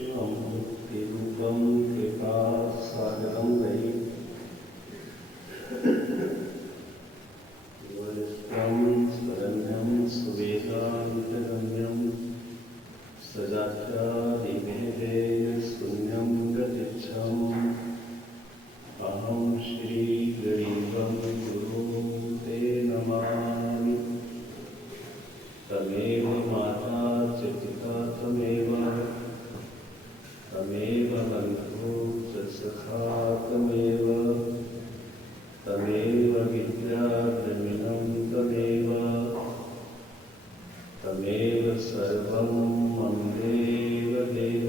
शिवं मुक्तिरूपं कृपासागरं वै वरिष्ठं स्वरण्यं सुवेदान्तगम्यं सजाख्यादिभेदे शून्यं गतिच्छम् अहं श्रीगणेशं गुरुं ते नमामि। तमेव माता च पिता तमेव बन्धु च सखा तमेव विद्याद्रविणं तमेव सर्वं मम देव।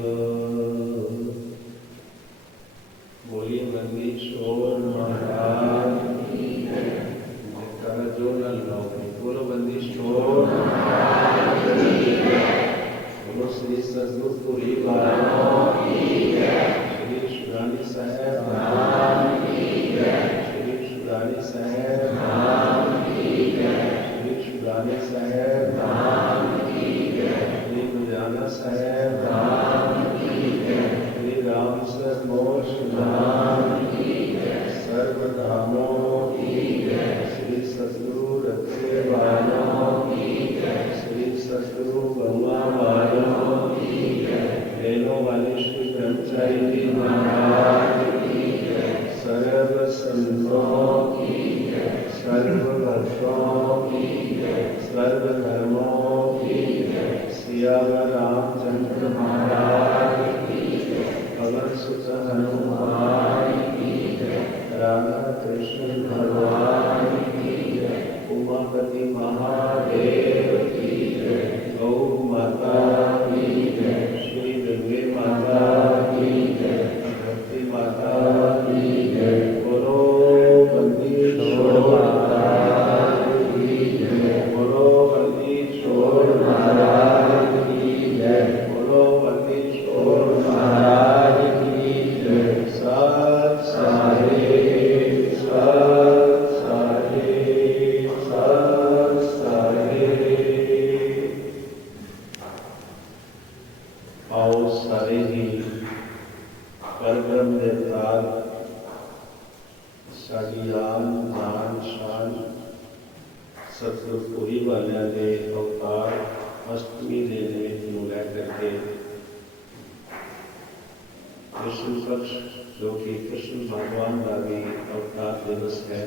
बोलिए बंदीश्वर महाराज जरा जोर न लगाओ, बोलो बंदीश्वर बोलो श्री सद्गुरु पुरी श्री शुरानी साहेब श्री शुरानी साहेब श्री शुरानी साहेब श्री गुजाना साहेब श्री राम सर मोक्ष सर्वधामों श्री सद्गुरु रखे वालों श्री सद्गुरु ब्रह्मा वालों बहनों वाले श्री ब्रह्मचारी जी महाराज सर्व संतों सर्व भक्तों सर्व धर्मों सियावर रामचंद्र महाराज पवन सुत हनुमान राधा कृष्ण भगवान उमापति महादेव गौ माता श्री दुर्गे माता भक्ति माता बोलो बंदीश्वर महाराज बोलो बंदीश्वर महाराज बोलो बंदीश्वर महाराज सत सारे आओ सारे ही परब्रह्म देवतार साड़ी आन जान शान सतगुरु पूरी वालिया के अवतार अष्टमी देने को लेकर के कृष्ण पक्ष जो कि कृष्ण भगवान का भी अवतार दिवस है।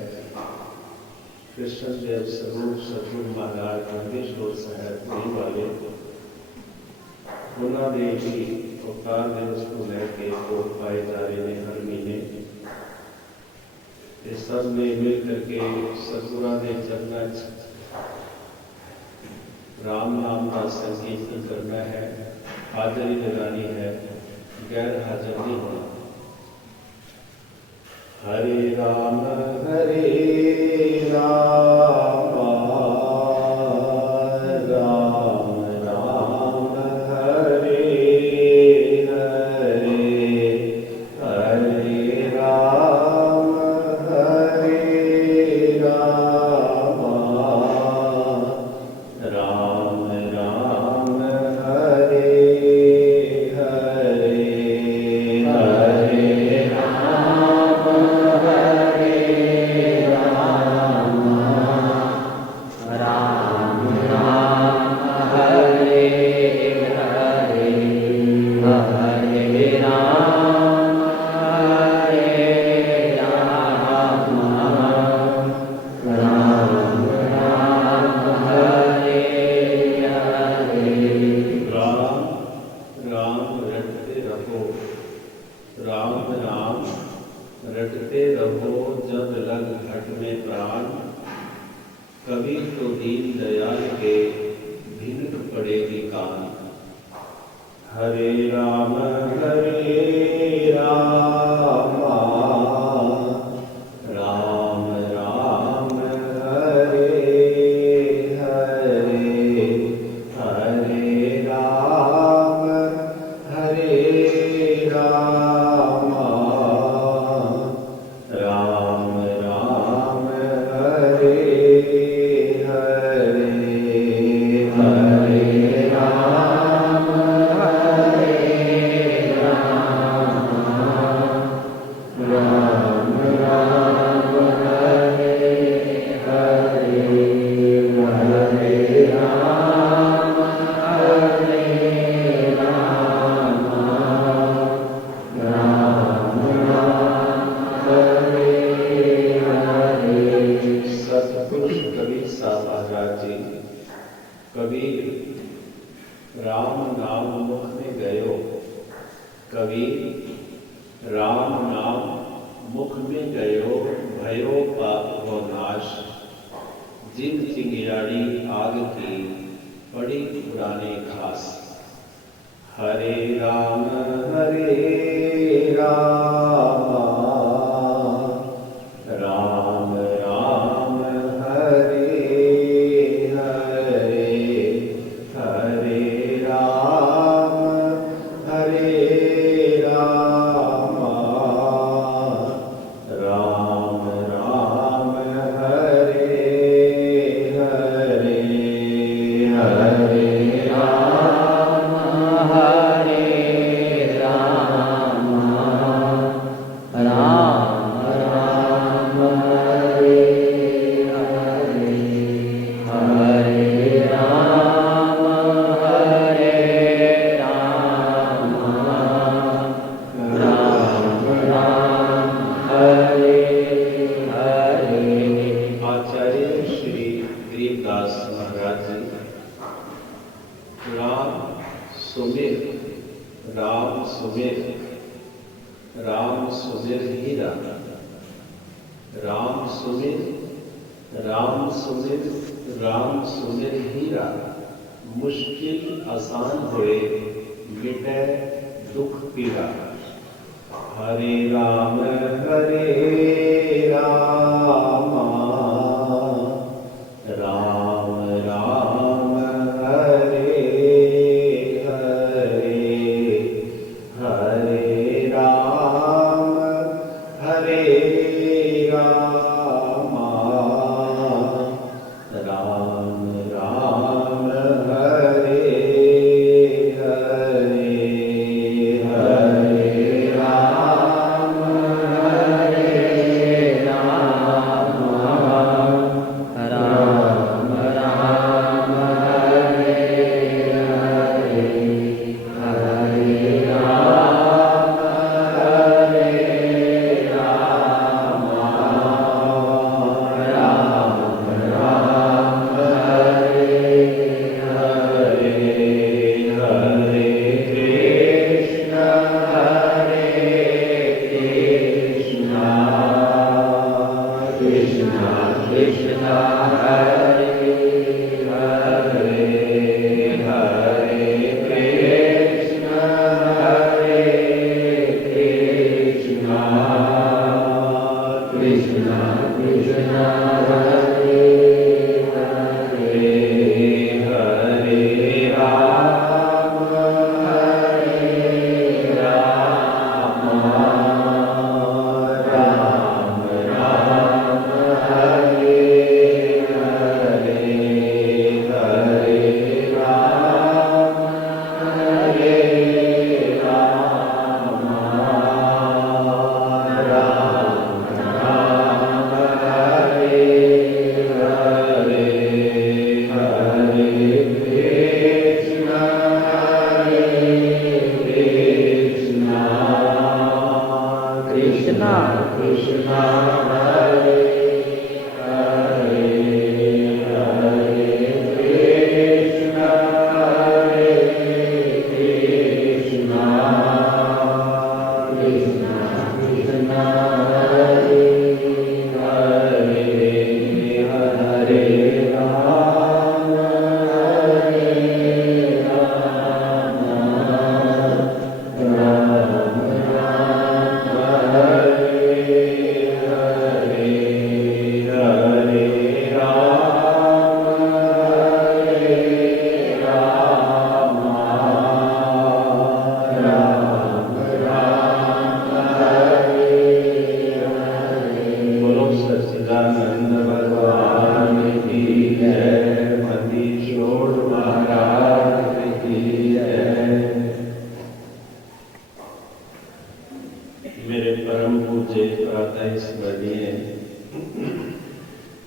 कृष्ण देव स्वरूप सतगुरु महाराज बंदीश्वर साहेब पूरी वाले उन्होंने ही अवतार दिवस को लेके वोट पाए जा रहे हैं हर महीने। इस सब में मिल करके सतगुरु के चरणों राम नाम का संकीर्तन करना है, हाजरी लगानी है, गैर हाजिर नहीं होना। हरे राम हरे राम कवि राम नाम मुख में गयो भयो पाप को नाश, जिन चिंगियाड़ी आग की बड़ी पुराने घास। हरे राम राम राम हरे हरे, हरे राम राम राम हरे हरे, हरे राम राम सुमिर हीरा। राम सुमिर राम सुमिर राम सुमिर हीरा, मुश्किल आसान होए मिटे दुख पीड़ा। हरे राम राम राम हरे हरे, हरे राम राम राम हरे हरे, हरे राम राम राम हरे हरे, हरे राम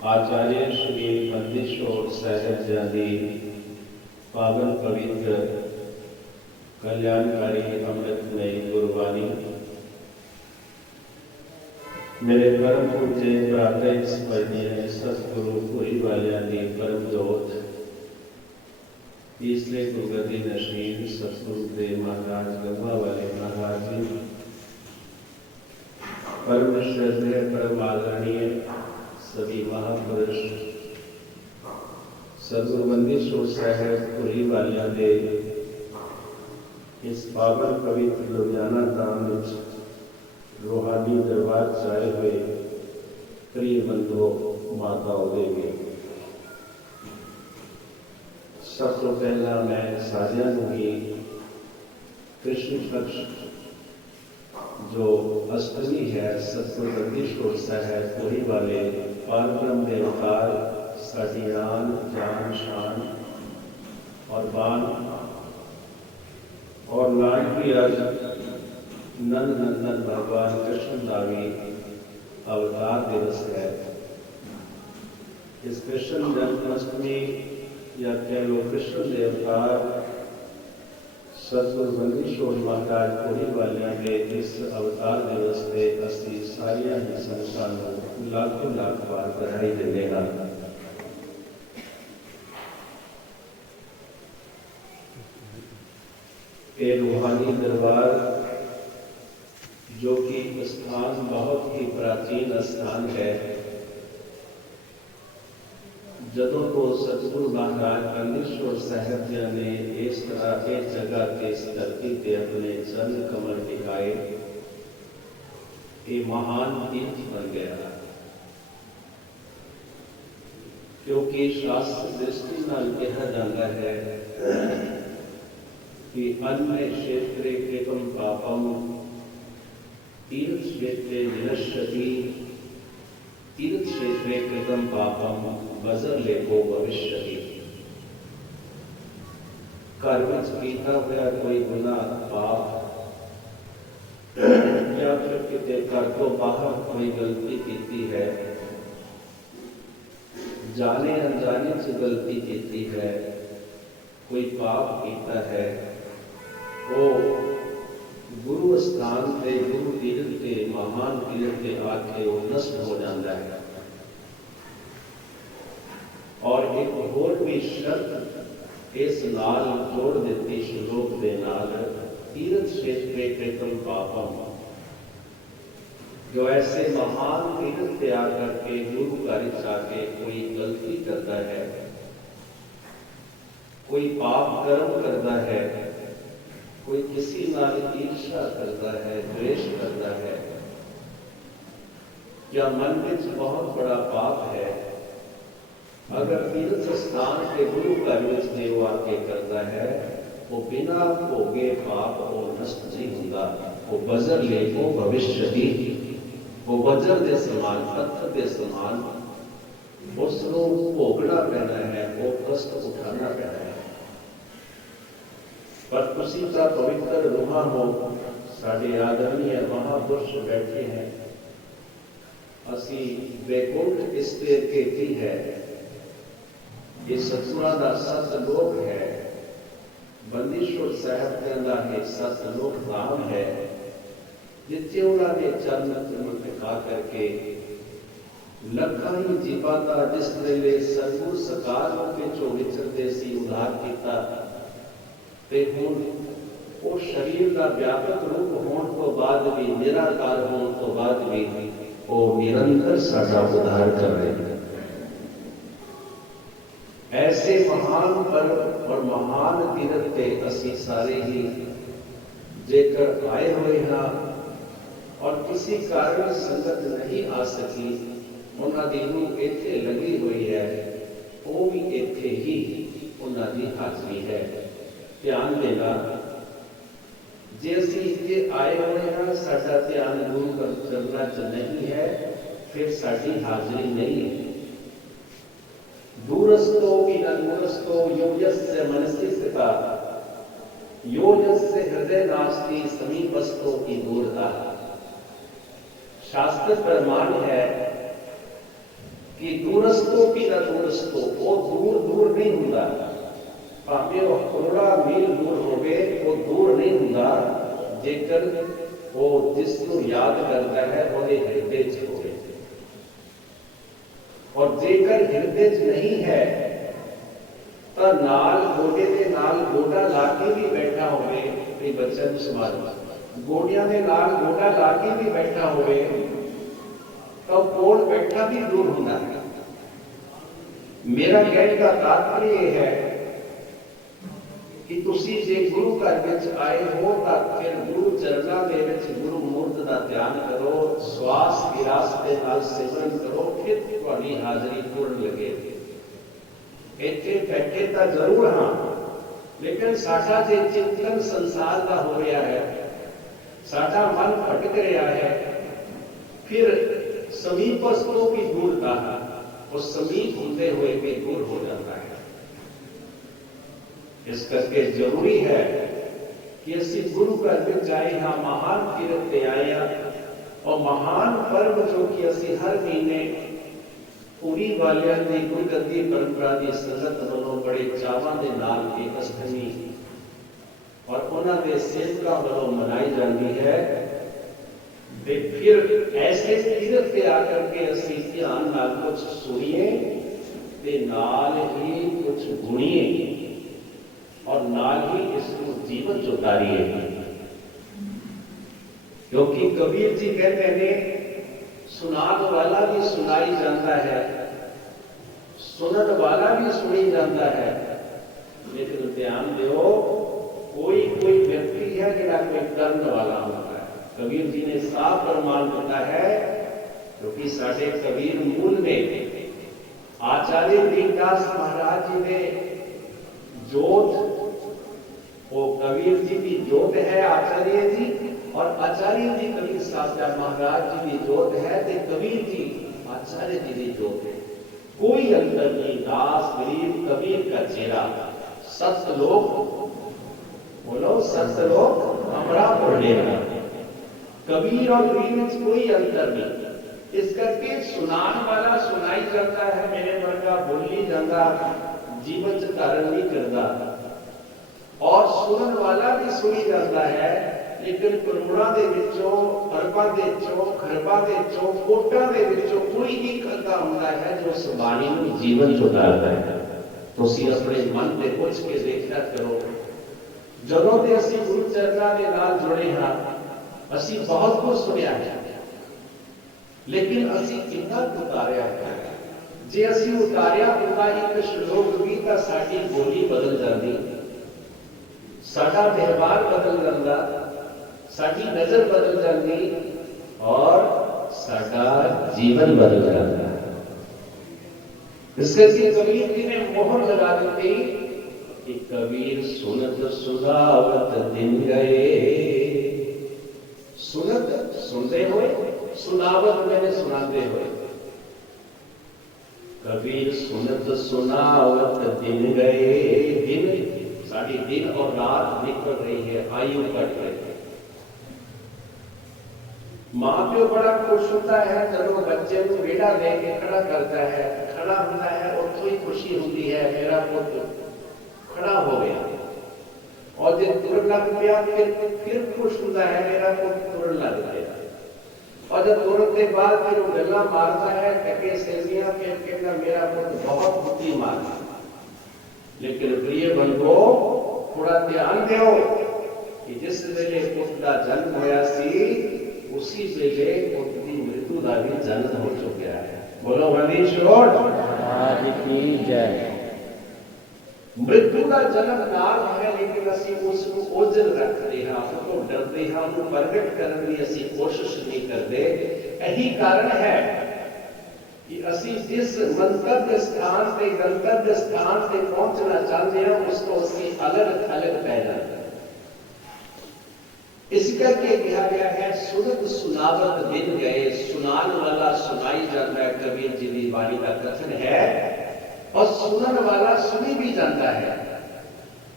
आचार्य श्री बंदिशोर साहिबजादी पावन पवित्र कल्याणकारी अमृतमयी गुरबाणी, मेरे परम पूज्य प्रातः स्मरणीय सतगुरु पूरी वालिया दी परम जोत तीसरे गुरुगति नशीन सतगुरु देव महाराज गंगा वाले महाराज परम श्रद्धेय परम आदरणीय सभी महापुरुष सदगुरुबंदीछोड़ साहेब पुरी वालियां दे इस पावन पवित्र लुधियाना धाम में रूहानी दरबार च आए हुए प्रिय बंधुओं माताओं देवी, सब तो पहला मैं सारियां नूं ही कृष्ण पक्ष जो अष्टमी है सतगुरुबंदीछोड़ साहेब पुरी वाले पारब्रह्म के अवतार साडी आन जान शान और बान और लाडली आज नंद नंदन भगवान कृष्ण का भी अवतार दिवस है। इस कृष्ण जन्माष्टमी या कह लो कृष्ण के अवतार सतगुरुबंदीछोड़ महाराज पुरी वालियां के इस अवतार दिवस से असी सारिया ही संसार को लाखों लाख बार बधाई देगा। ये रूहानी दरबार जो कि स्थान बहुत ही प्राचीन स्थान है, जदों को सतगुरु महाराज बंदीछोड़ साहेब जी ने इस तरह एक जगह के इस धरती पे अपने चरण कमल टिकाए, ये महान तीर्थ बन गया। क्योंकि शास्त्र दृष्टि नाल कहा जाता है कि अन्य क्षेत्रे कृतं पापम तीर्थ क्षेत्रे विनश्यति, तीर्थ क्षेत्रे कृतं पापम बजर लेको भविष्यति। घर में कीता हुआ कोई गुनाह पाप या फिर किसी घर को बाहर कोई गलती की है, जाने अनजाने से गलती की है, कोई पाप किया है, वो गुरु स्थान से गुरु तीर्थ के महान तीर्थ के आके वो नष्ट हो जाता है। और एक होर भी शर्त इस नाल जोड़ देती श्लोक दे नाल, तीर्थ क्षेत्रे कृतं पापम, जो ऐसे महान तीर्थ से आकर के गुरु कार्य जाके कोई गलती करता है, कोई पाप कर्म करता है, कोई किसी नाल ईर्ष्या करता है, द्वेष करता है, या मन में बहुत बड़ा पाप है, अगर तीर्थ स्थान के गुरु कार्य से वो आके करता है, वो बिना भोगे पाप वो नष्ट नहीं होता, वो बजर लेको भविष्यति, वो बजर के समान पत्थर के समान उसको भोगना पैना है, वो कष्ट उठाना पैना है। पर उसी का पवित्र रूहा हो साढ़े आदरणीय महापुरुष बैठे हैं, असी वैकुंठ इसलिए कहती है, ये सतगुरां दा सतलोक है, बंदीछोड़ साहेब कहता है सतलोक धाम है, जिथे उन्होंने चरण कमल टिका करके लखा ही जीवां दा जिस वेले सतगुर सकार के चो विचरते सी उद्धार किया, ते हुण वो शरीर का व्यापक रूप होने तो बाद भी, निराकार होने तो बाद भी वो निरंतर साडा उद्धार कर रहे हैं। ऐसे महान पर्व और महान तीर्थ पे असी सारे ही जेकर आए हुए हैं और किसी कारण संगत नहीं आ सकी, उन्होंने रूह इत्थे लगी हुई है, वो भी इत्थे ही उन्होंने हाजरी है। ध्यान देना, जे असी इत्थे आए हुए हैं, साडा ध्यान गुरु चरणा च नहीं है, फिर साडी हाजरी नहीं है। दूरस्थो की दूरस्थो योजस्य मनसि स्थिता, योजस्य हृदय नास्ति समीपस्थो की दूरता। शास्त्र प्रमाण है कि दूरस्थो की दूरस्थो, वो दूर दूर नहीं होता, भावे वो करोड़ा मील दूर हो गए, वो दूर नहीं होता, जेकर वो जिसको याद करता है वो हृदय च हो गए। और जेकर हृदय नहीं है तो नाल गोडे के नाल गोडा लाके भी बैठा होवे, ये बच्चा संभाल ਗੋਡਿਆਂ ਦੇ ਨਾਲ ਗੋਡਾ ਲਾ ਕੇ ਵੀ ਬੈਠਾ ਹੋਵੇ ਤਾਂ ਕੋਲ ਬੈਠਾ ਵੀ ਦੂਰ ਹੁੰਦਾ ਹੈ। ਮੇਰਾ ਕਹਿਣ ਦਾ ਤਾਤਪਰ ਇਹ ਹੈ ਕਿ ਤੁਸੀਂ ਜੇ ਗੁਰੂ ਘਰ ਵਿੱਚ ਆਏ ਹੋ ਤਾਂ ਫਿਰ ਗੁਰੂ ਚਰਨਾਂ ਦੇ ਵਿੱਚ ਗੁਰੂ ਮੂਰਤ ਦਾ ਧਿਆਨ ਕਰੋ, ਸਵਾਸ ਵਿਰਾਸ ਦੇ ਨਾਲ ਸਿਮਰਨ ਕਰੋ, ਫਿਰ ਤੁਹਾਡੀ ਹਾਜ਼ਰੀ ਪੂਰਨ ਲੱਗੇ। ਇੱਥੇ ਬੈਠੇ ਤਾਂ ਜ਼ਰੂਰ ਹਾਂ, ਲੇਕਿਨ ਸਾਡਾ ਜੇ ਚਿੰਤਨ ਸੰਸਾਰ ਦਾ ਹੋ ਰਿਹਾ ਹੈ, ਸਾਡਾ ਮਨ ਭਟਕ ਰਿਹਾ ਹੈ, ਫਿਰ ਸਮੀਪਸ ਤੋਂ ਵੀ ਦੂਰਤਾ ਉਹ ਸਮੀਪ ਹੁੰਦੇ ਹੋਏ ਵੀ ਦੂਰ ਹੋ ਜਾਂਦਾ ਹੈ। ਇਸ ਕਰਕੇ ਜ਼ਰੂਰੀ ਹੈ ਕਿ ਅਸੀਂ ਗੁਰੂ ਘਰ ਵਿੱਚ ਆਏ ਹਾਂ, ਮਹਾਨ ਤੀਰਥ ਤੇ ਆਏ ਹਾਂ, और महान पर्व जो कि असी हर महीने पूरी वालियां दी गुरगद्दी परंपरा की संगत वालों बड़े चावां दे नाल एक अष्टमी और उन्हां दे सेवकां वालों मनाई जाती है। फिर ऐसे तीरथ पे आकर के असी ध्यान नाल कुछ सुनिए ते नाल ही कुछ गुणिए और नाल ही इसको जीवन च उतारिए। क्योंकि कबीर जी कहते हैं सुनान वाला भी सुनाई जाता है, सुनन वाला भी सुनी जाता है, लेकिन ध्यान दो कोई कोई व्यक्ति है जिहड़ा कोई करने वाला होता है। कबीर जी ने साफ प्रमाण दिता है, क्योंकि साडे कबीर मूल में आचार्य वीरदास महाराज जी ने जोत, वो कबीर जी की जोत है आचार्य जी, और आचार्य जी कबीर साहब महाराज जी की जोत है, तो कबीर जी आचार्य जी की जोत है। कोई अंतर नहीं, दास गरीब कबीर का चेहरा, सतलोक बोलो, सतलोक हमारा पढ़ेगा। कबीर और कबीर में कोई अंतर नहीं। इस करके सुनान वाला सुनाई जाता है, मेरे वर्गा बोली जाता, जीवन च धारण नहीं करता, और सुनन वाला भी सुनी जाता है, लेकिन करोड़ों के विचों, अरबां के विचों, खरबां के विचों, कोटां के विचों कोई ही करता होता है जो उस बाणी को जीवन च उतारता है। तुसीं अपने मन से पुछ के देखना करो, जदों ते असीं गुरु चरनां दे नाल जुड़े हाँ, असीं बहुत कुछ सुनिया है, लेकिन असीं कितना उतारिया है। जे असीं उतारिया होता एक श्लोक भी तां साडी बोली बदल जाती, साडा व्यवहार बदल जाता, साडी नजर बदल जाती और साडा जीवन बदल जाता। इसके लिए कबीर जी ने मोहर लगा दी कि कबीर सुनत सुनावत दिन गए। सुनत सुनते हुए, सुनावत मैंने सुनाते हुए। कबीर सुनत सुनावत दिन गए, दिन साड़ी दिन और रात निकल रही है, आयु कट रही है। मां प्यो बड़ा खुश होता है जब बच्चे को बेड़ा लेके खड़ा करता है, खड़ा होता है और कोई खुशी होती है, मेरा पुत्र खड़ा हो गया। और जब तुरन लग गया फिर खुश होता है, मेरा पुत्र तुरन लग गया। और जब तुरन के बाद फिर वो गला मारता है, टके सेलियां, फिर कहना मेरा पुत्र बहुत बुद्धिमान है। लेकिन प्रिय बंधो थोड़ा ध्यान दो कि जिस वेले पुत्र का जन्म होया सी, उसी वेले पुत्र की मृत्यु का भी जन्म हो चुका है। बोलो मनीश्वर महाराज की जय। मृत्यु का जन्म नाल है, लेकिन असी उसको ओझल रखते हैं, उसको डरते हैं, उसको प्रगट करने की असी कोशिश नहीं करते। यही कारण है कि असी जिस मंतव्य स्थान से गंतव्य स्थान से पहुंचना चाहते हैं, उसको असी अलग अलग पै जाते हैं। इस करके कहा गया है सुनत सुनावत दिन गए, सुनान वाला सुनाई जाता है, कबीर जी की वाणी का कथन है, और सुनन वाला सुनी भी जाता है,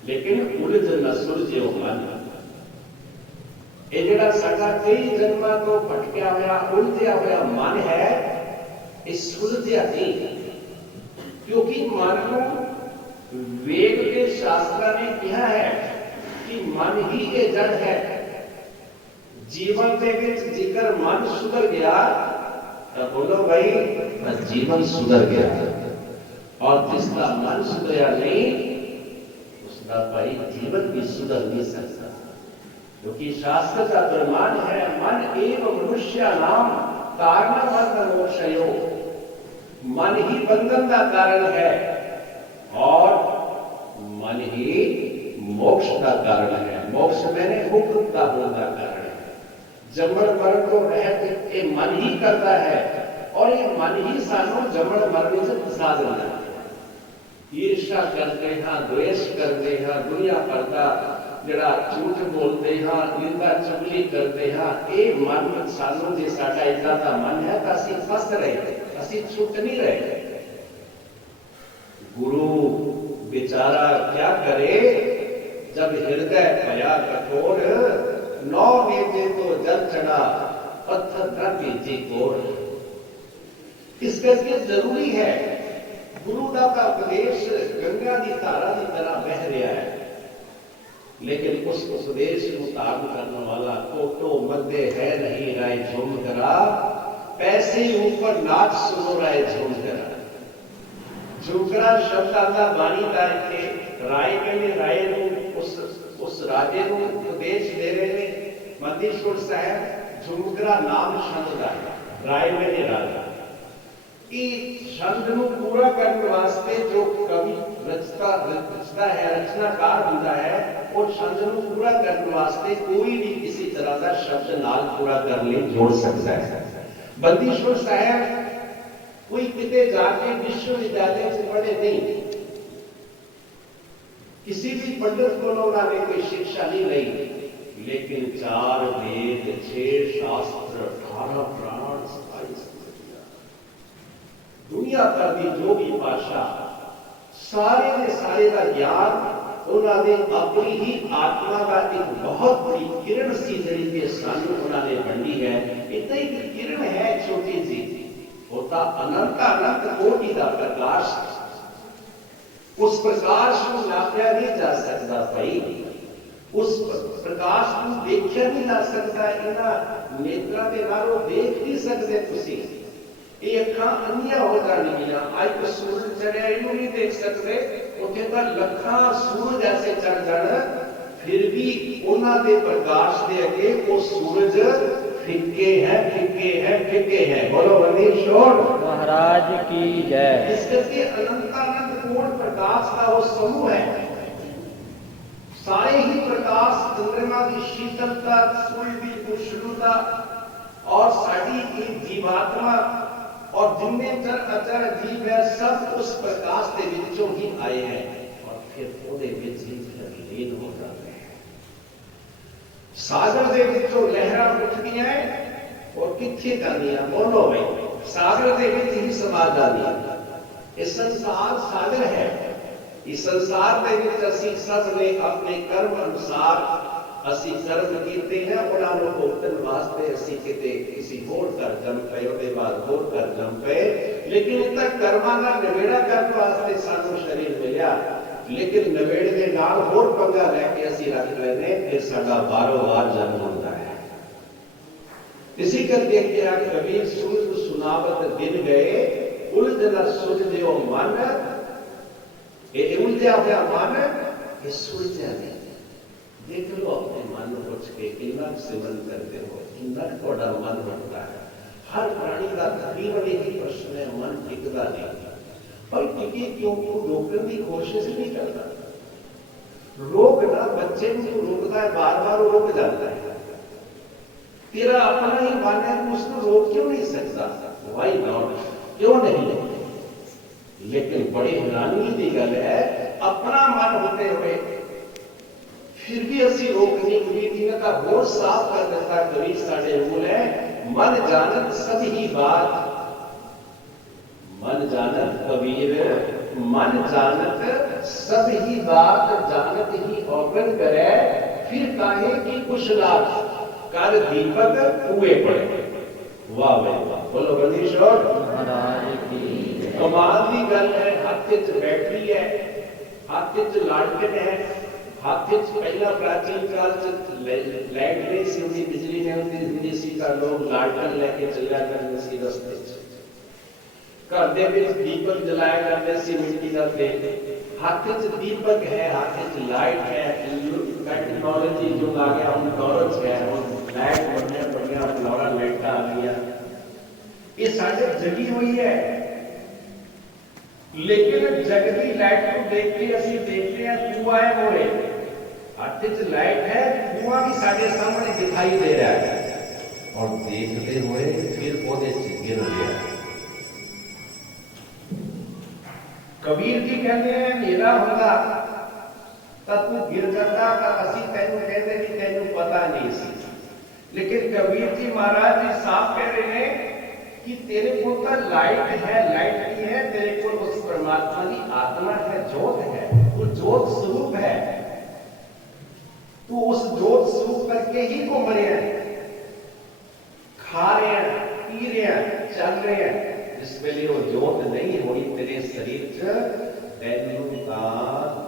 लेकिन उलझ न सुलझे मन। ये जिहड़ा साडा कई जन्मां तो भटकिया हुआ उलझिया हुआ मन है, इस सुलझिया नहीं, क्योंकि मन को वेद के शास्त्र ने कहा है कि मन ही ये जड़ है। जीवन के विच जेकर मन सुधर गया तो बोलो भाई जीवन सुधर गया, और जिसका मन सुधरा नहीं उसका भाई जीवन भी सुधर नहीं सकता। क्योंकि शास्त्र का प्रमाण है मन एव मनुष्य नाम कारण मोक्षयो, मन ही बंधन का कारण है और मन ही मोक्ष का कारण है। मोक्ष मैंने मुक्तता होने का कारण है। जमण मरण को रहत ये मन ही करता है और ये मन ही सानू जमण मरण से फसा देता है। ईर्षा करते हैं, द्वेष करते हैं, दुनिया भर का जड़ा झूठ बोलते हैं, निंदा चुगली करते हैं, ये मन सानू जे साडा इदा दा मन है तो असी फस रहे, असी छूट नहीं रहे। गुरु बेचारा क्या करे, जब हृदय भया कठोर, 9 नेजे तो जल चढ़ा पत्थर न भेजे कोर। इस करके जरूरी है गुरु का उपदेश गंगा की धारा की तरह बह रहा है, लेकिन उस उपदेश को धारण करने वाला कोटो मध्य है नहीं राय झूम करा, पैसे ऊपर नाच सुनो राय झूम करा। झुमकरा शब्द आता बाणी का इत्थे राय कहने राय उस राजे को उपदेश दे रहे हैं मंदीश्वर साहब। झुमकरा नाम छंद का राय में राजा छंद को पूरा करने वास्ते जो कवि रचता है, रचनाकार होता है, और छंद को पूरा करने वास्ते कोई भी किसी तरह का शब्द नाल पूरा कर ले जोड़ सकता है। बंदीश्वर साहब कोई किते जाके विश्वविद्यालय से पढ़े नहीं, किसी भी पंडित को उन्होंने कोई शिक्षा नहीं ली, लेकिन 4 वेद, 6 शास्त्र, 18 पुराण, 27 दुनिया भर की जो भी भाषा, सारे ने सारे का ज्ञान उन्होंने अपनी ही आत्मा का एक बहुत बड़ी किरण सी तरीके सानू उन्होंने बंटी है। इतना एक किरण है छोटी सी, होता अनंत अनंत कोटि का प्रकाश। उस प्रकाश को नापया नहीं जा सकता भाई, उस प्रकाश को देखा नहीं जा सकता। इन्होंने नेत्रा के नालों देख नहीं सकते तुसी, ये अखा अन्या हो जाएगी। आज तो सूरज चढ़िया इनू नहीं देख सकते, उसे तो लखा सूरज ऐसे चढ़ जाना, फिर भी उन्होंने प्रकाश दे अगे वो सूरज फिक्के हैं, फिक्के हैं, फिक्के हैं। बोलो वंदीश्वर महाराज की जय। इस करके अनंतानंद पूर्ण प्रकाश का वो समूह है। सारे ही प्रकाश, चंद्रमा की शीतलता, सूर्य की उष्णता और साड़ी की जीवात्मा और जिन्ने चर अचर जीव है, सब उस प्रकाश के विचों ही आए हैं और फिर ओदे विच ही लीन हो जाते हैं। सागर के विचों लहरां उठ गई और किथे जानियां, बोलो भाई, सागर के विच ही समा जानियां। ये संसार सागर है। इस संसार के विच असीं सब ने अपने कर्म अनुसार असी कर्म कीते हैं, उन्होंने भुगतन वास्ते असी किते किसी होर कर जम पे, उसके बाद होर कर जम पे, लेकिन इतना कर्मां का नवेड़ा करने वास्ते सानू शरीर मिलिया, लेकिन नवेड़े के नाल होर पंगा लैके असी रख लेने, फिर साडा बारोबार जन्म होता है। इसी करके क्या कबीर सूरज सुनावत दिन गए, उलझना सुझ दियो मन, ये उलझा हुआ मन ये सुलझा नहीं। देख लो अपने मन को उठ के कितना सिमरन करते हो, कितना थोड़ा मन बनता है। हर प्राणी का तकरीबन एक ही प्रश्न है, मन टिकता नहीं, पर टिके क्यों? रोकने की कोशिश नहीं करता। रोकना बच्चे को रोकता है, बार बार रोक जाता है। तेरा अपना ही मन है, उसको रोक क्यों नहीं सकता? वाई नॉट, क्यों नहीं? लेकिन बड़ी हैरानी की गल है, अपना मन होते हुए फिर भी असी रोकनी उम्मीद का होर साफ कर देता कवि साढ़े मूल है। मन जानत सब ही बात, मन जानत कबीर, मन जानत सब ही बात, जानत ही औगन करे, फिर काहे की कुछ लाभ, कर दीपक कुएं पड़े। वाह भाई वाह, बोलो बंदीश्वर महाराज की। कमाल की गल है, हाथ च बैटरी है, हाथ च लालटेन है। हाथ पहला प्राचीन काल लाइट नहीं सी होती, बिजली नहीं होती सी, का लोग लालटेन लेके चलिया करते सी रस्ते, घर दे विच दीपक जलाया करते सी मिट्टी का तेल। हाथ च दीपक है, हाथ च लाइट है, टेक्नोलॉजी जो आ गया हम दौलत है और लाइट बनने बढ़िया फ्लोरा लाइट आ गया ये साढ़े जगी हुई है लेकिन जगती लाइट को देख के असं देखते हैं कुआं है मोरे हाथ च लाइट है कुआं भी साढ़े सामने दिखाई दे रहा है और देखते हुए फिर पौधे गिर गया। कबीर जी कहते हैं मेरा होता तू गिर जाता असी तेन कहते भी तेन पता नहीं सी लेकिन कबीर जी महाराज जी साफ कह रहे हैं कि तेरे को तो लाइट की है तेरे को उस परमात्मा की आत्मा है जोत है वो जोत स्वरूप है तू उस जोत स्वरूप करके ही को मरे खा रहे हैं पी रहे हैं चल रहे हैं जिस वेले वो जोत नहीं हुई तेरे शरीर च तेनू का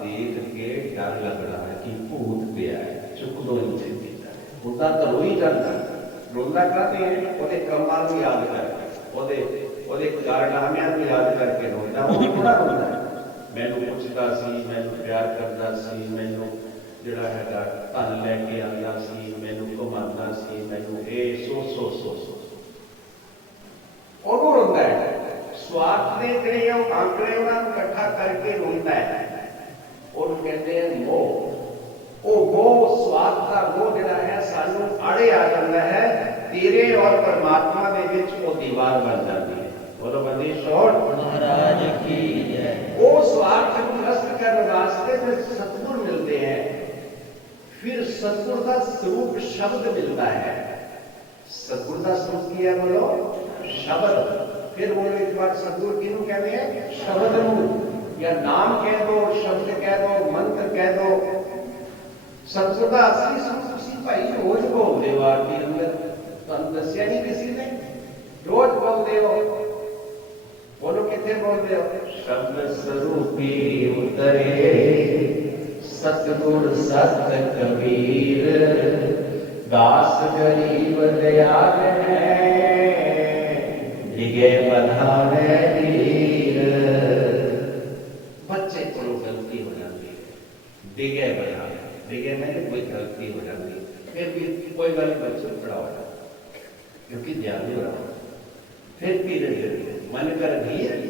देख के डर लग रहा है कि भूत पिया है चुप दो नीचे उनका तो रो ही जाता रोंदा कहते हैं ਉਹਦੇ ਕੰਮਾਂ ਨੂੰ याद करके ਉਹਦੇ ਕਾਰਨਾਮਿਆਂ ਨੂੰ याद करके रोंदा वो थोड़ा रोंदा मैनू पुछदा सी मैनू प्यार करदा सी मैनू ਜਿਹੜਾ ਹੈਗਾ ਧਨ ਲੈ ਕੇ ਆਉਂਦਾ ਸੀ ਮੈਨੂੰ ਘੁਮਾਉਂਦਾ ਸੀ ਮੈਨੂੰ ਇਹ ਸੋ ਉਹਨੂੰ ਰੋਂਦਾ ਹੈ स्वार्थ ने ਜਿਹੜੇ ਉਹ ਆਂਕੜੇ ਉਹਨਾਂ ਨੂੰ ਇਕੱਠਾ ਕਰਕੇ ਰੋਂਦਾ ਹੈ ਉਹਨੂੰ ਕਹਿੰਦੇ ਆ ਮੋਹ ਉਹ ਮੋਹ ਸਵਾਰਥ ਦਾ ਮੋਹ ਜਿਹੜਾ ਹੈ ਸਾਨੂੰ ਆੜੇ ਆ ਜਾਂਦਾ ਹੈ ਤੇਰੇ ਔਰ ਪਰਮਾਤਮਾ ਦੇ ਵਿੱਚ ਉਹ ਦੀਵਾਰ ਬਣ ਜਾਂਦੀ ਹੈ ਬੋਲੋ ਬੰਦੀ ਸ਼ੋਰ महाराज की जय ਉਹ ਸਵਾਰਥ ਨੂੰ ਨਸ਼ਟ ਕਰਨ ਵਾਸਤੇ ਫਿਰ ਸਤਿਗੁਰ ਮਿਲਦੇ हैं फिर सतगुर का स्वरूप शब्द मिलता है सतगुर का स्वरूप की है बोलो शब्द फिर बोलो एक बार सतगुर किन्हों कहते हैं शब्द या नाम कह दो शब्द कह दो मंत्र कह दो सतगुर का असली स्वरूप उसी भाई रोज बोलते हो आपके अंदर तुम दसिया नहीं किसी ने रोज बोलते हो बोलो कितने बोलते हो शब्द स्वरूपी उतरे सतगुर सत कबीर दास गरीब दयाल है डिगे बधावे वीर बच्चे को गलती हो जाती है डिगे मैंने कोई गलती हो जाती है फिर भी कोई गल बच्चे पड़ा हो जाता क्योंकि ध्यान नहीं हो रहा फिर धीरे धीरे मन कर धीरे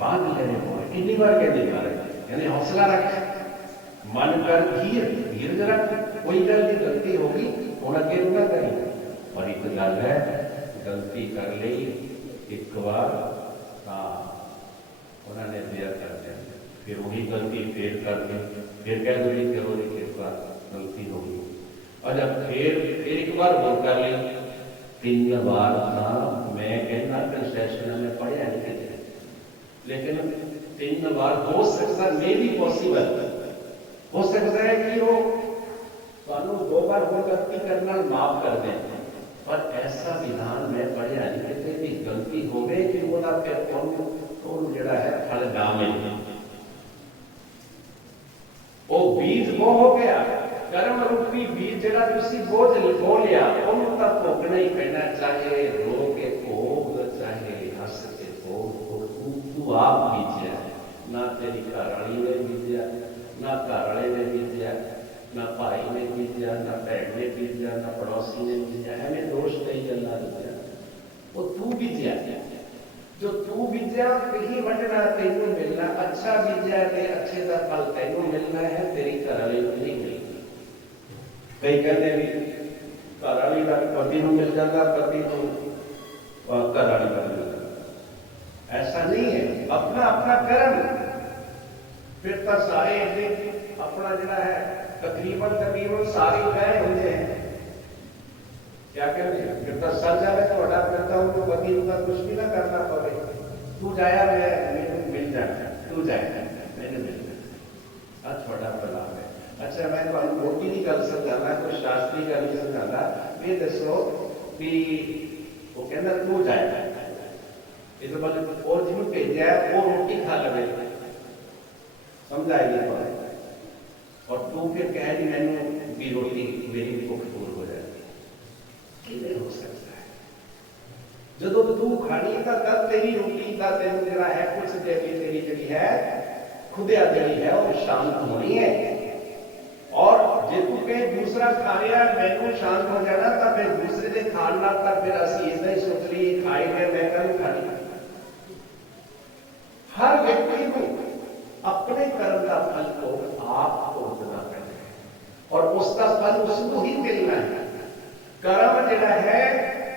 बांध लेने को कितनी बार कहने वाले यानी हौसला रख मन कर धीर रख कोई गल की गलती होगी हम अगे ना करें और एक गल है गलती कर ली एक बार हाँ उन्होंने दिया कर दिया फिर वही गलती फिर कर दी फिर कह दो करो एक बार गलती होगी और जब फिर एक बार वो कर ली 3 बार था मैं कहना कंसेशन में पढ़िया नहीं लेकिन 3 बार हो सकता मे भी पॉसिबल हो सकता है कि वो ਤੁਹਾਨੂੰ 2 बार वो गलती करना माफ कर दें पर ऐसा विधान में पढ़िया नहीं कितने भी गलती हो गई कि वो ना फिर कौन जड़ा है फल ना मिले वो बीज वो हो गया कर्म रूपी बीज जड़ा तुसी बोझ लगो लिया ਉਹਨੂੰ ਤਾਂ ਭੋਗਣਾ ਹੀ ਪੈਣਾ चाहे रो के भोग चाहे हंस के भोग तू आप बीजिया ना तेरी घर वाली ने बीजिया ना घर वाले ने बीजिया ना भाई ने बीजिया ना भैन ने बीजिया ना पड़ोसी ने बीजिया एवं दोष कई गल्ला बीजिया वो तू बीजिया जो तू बीजिया कहीं वटना तेनू मिलना अच्छा बीजिया ते अच्छे का फल तेनू मिलना है तेरी घर वाली को नहीं मिलना कई कहते भी घर वाली का पति को मिल जाता पति को घर वाली का मिल जाता ऐसा नहीं है अपना अपना कर्म फिर तो सारे अपना जरा है तकरीबन सारे गए होंगे हैं क्या कहते हैं फिर तो सर जाए तो बड़ा करता हूँ तो पति का कुछ भी ना करना पड़े तू जाया मैं मिल जाना तू जाए मैंने मिल जाना छोटा बला है अच्छा मैं तो रोटी नहीं कर समझाना कोई शास्त्री का नहीं समझाना ये दसो कि वो कहना तू जाए ये तो मतलब और जिन्होंने भेजा है वो रोटी खा लगे समझाएगी और तू फिर कह दी मैंने भी रोटी मेरी भी भुख दूर हो जाएगी कि नहीं हो सकता है जो तू खानी का तब तेरी रोटी का तेन जरा है कुछ देवी तेरी जड़ी है खुदिया जड़ी है और शांत होनी है एक दूसरा खा रहा मैनू शांत हो जाना तो फिर दूसरे के खाने तक फिर असं इदा ही सोच ली खाई गए मैं कल खानी। हर व्यक्ति को अपने कर्म का फल को आप भुगतना पैना है और उसका फल उसको ही मिलना है। कर्म जिहड़ा है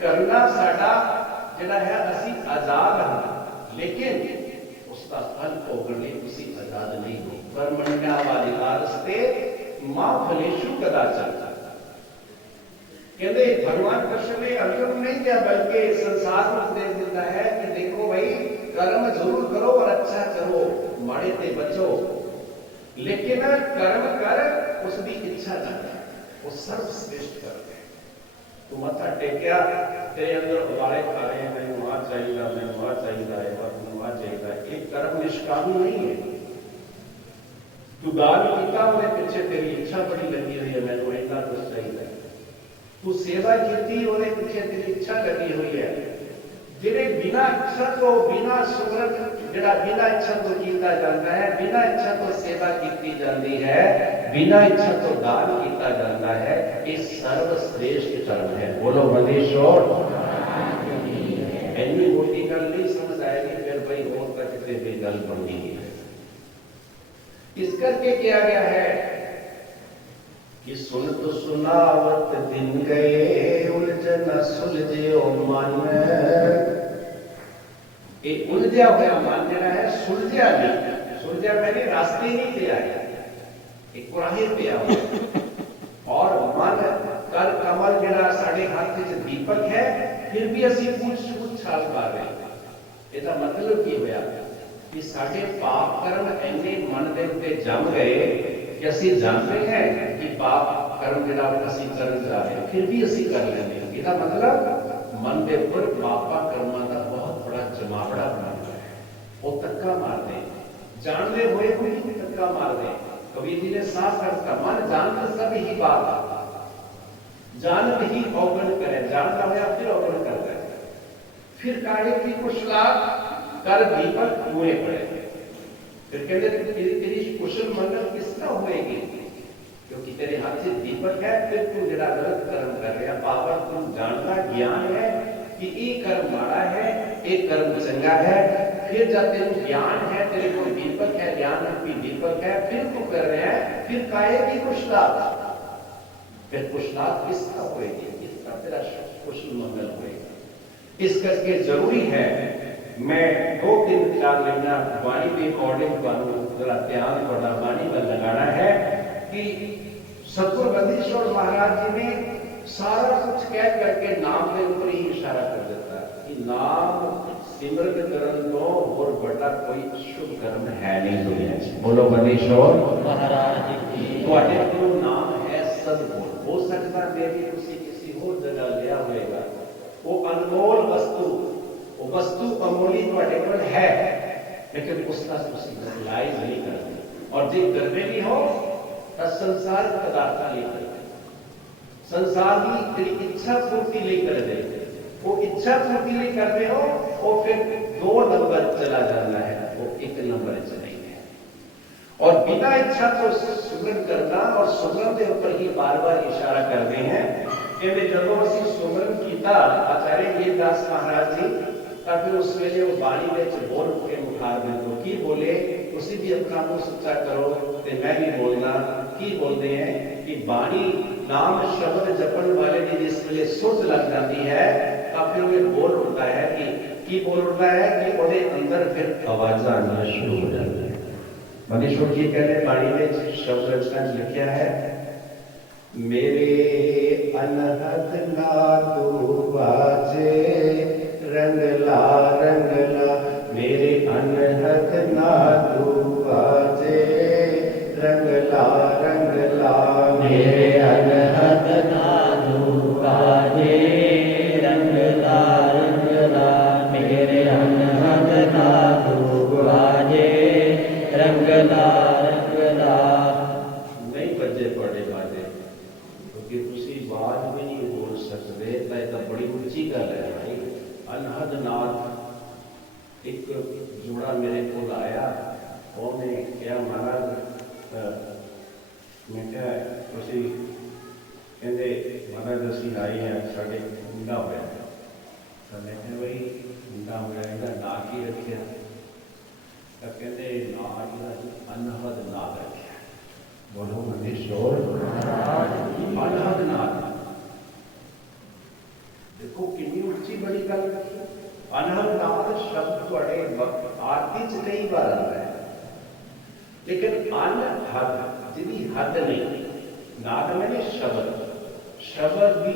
करना साडा जिहड़ा है असी आजाद हां, लेकिन उसका फल भोगण लई तुसीं आजाद नहीं हो। कर्मण्या वाधिकारस्ते मां फलेषु कदाचन। कहते भगवान कृष्ण ने अर्जुन को नहीं किया बल्कि संसार को उपदेश देता है कि देखो भाई कर्म जरूर करो और अच्छा करो, माड़े ते बचो, लेकिन कर्म कर उसकी इच्छा ना कर, वो सर्वश्रेष्ठ कर्म है। तू मत्था टेकिया तेरे अंदर उबाले खा रहे हैं, मैं वहां चाहिए, मैं वहां चाहिए, वहां चाहिए, एक कर्म निष्काम नहीं है। तू दान किया उन्हें पीछे तेरी इच्छा बड़ी लगी हुई है, मैंने इतना कुछ चाहिए। तू सेवा की उन्हें पीछे तेरी इच्छा लगी हुई है। जिन्हें बिना इच्छा तो बिना सुमरन जिहड़ा बिना इच्छा तो किया जाता है, बिना इच्छा तो सेवा की जाती है, बिना इच्छा तो दान किया जाता है, ये सर्वश्रेष्ठ कर्म है। बोलो मदेश्वर। इन्नी मोटी गल नहीं समझ आएगी फिर भाई और का कितने भी गल बननी है। इस करके किया गया है कि सुन तो सुनावत दिन गए उलझना सुलझे मन। एक उलझा हुआ मन जरा है सुलझा नहीं, सुलझा मैंने रास्ते नहीं पे आया, एक कुराहे पे आया। और मन कर कमल जरा साढ़े हाथ से दीपक है फिर भी असी पूछ छाल पा रहे हैं। इसका मतलब की होया कि साढ़े पाप कर्म इन्ने मन के उत्ते जम गए कि असी जानते हैं कि पाप कर्म जिहड़ा असी करन जा रहे हैं फिर भी असी कर लेंगे। इसका मतलब मन के ऊपर पापा कर्मां का बहुत बड़ा जमावड़ा बना हुआ है, वो धक्का मारते हैं, जानते हुए भी धक्का मारते हैं। कबीर जी ने साफ करता मन जानते सब ही बात, जानत ही अवगण करे, जानता हुआ फिर अवगण करता है। फिर काहे की कुशला कर दीपक कुएं पड़े। फिर कहते तेरी कुशल मंगल किसका होएगी, क्योंकि तेरे हाथ से दीपक है, फिर तू जरा गलत कर्म कर रहा पावर तू जानता ज्ञान है कि ये कर्म माड़ा है, एक कर्म चंगा है। फिर जब तेरे ज्ञान है, तेरे को दीपक है, ज्ञान रूपी दीपक है, फिर तू कर रहे हैं, फिर काहे की कुशलात, फिर कुशलात किसका होएगी, किसका तेरा कुशल मंगल होएगा। इस करके जरूरी है मैं 2-3 ख्याल लेना वाणी के अकॉर्डिंग जरा ध्यान थोड़ा वाणी में लगाना है कि सतगुरु बंदीश्वर महाराज जी ने सारा कुछ कह करके नाम के ऊपर ही इशारा कर देता है कि नाम सिमरन करन तो और बड़ा कोई शुभ कर्म है नहीं दुनिया में। बोलो बंदीश्वर महाराज की। ਤੁਹਾਡੇ ਕੋਲ नाम है सतगुर, हो सकता है कि ਤੁਸੀਂ किसी और जगह लिया होएगा, वो अनमोल वस्तु, वो वस्तु अमोली ਤੁਹਾਡੇ ਕੋਲ है, लेकिन उसका ਤੁਸੀਂ रियलाइज नहीं करते। और जो करते भी हो तो संसार पदार्थ नहीं करते, संसार की तेरी इच्छा पूर्ति नहीं करते। वो इच्छा पूर्ति नहीं करते हो वो फिर 2 नंबर चला जाता है, वो 1 नंबर च नहीं है। और बिना इच्छा तो सुमरन करना, और सुमरन के ऊपर ही बार बार इशारा करते हैं कि जो असी सुमरन किया आचार्य ये दास महाराज जी, तो फिर उस वेले वो बाणी में बोल के मुखार में तो की बोले, उसी भी अपना मुंह सच्चा करो तो मैं भी बोलना। की बोलते हैं कि बाणी नाम शब्द जपन वाले की जिस वेले सुध लग जाती है तो फिर वो बोल उठता है कि बोल उठता है कि वो अंदर फिर आवाज आना शुरू हो जाती है। मनीश्वर जी कहते बाणी में शब्द रचना लिखा है, मेरे अनहद नादू बाजे रंगला रंगला, मेरे अनहद नादू बाजे रंगला रंगला, मेरे अनहद नादू बाजे रंगला रंगला, मेरे अनहद नादू बाजे रंगला रंगला। नहीं बजे पड़े बाजे क्योंकि तुसी बाज भी नहीं बोल सकते, तो बड़ी ऊंची गल है भाई। अनहद नाद एक जोड़ा मेरे को आया, उन्हें क्या महाराज मैं क्या कहते महाराज असीं आए हैं साढ़े मुंडा होया तो मैं कहा बई मुंडा होया इहदा नां की रखिया तो कहते नां जिहदा अनहद नां रखिया। बोलो मनीष शोर अनहद नां। देखो कितनी उच्ची बड़ी गल रखी। अनहद नाद शब्द थोड़े आरती च कई बार आता है लेकिन अनहद जिहदी हद नहीं नाद मैंने शब्द भी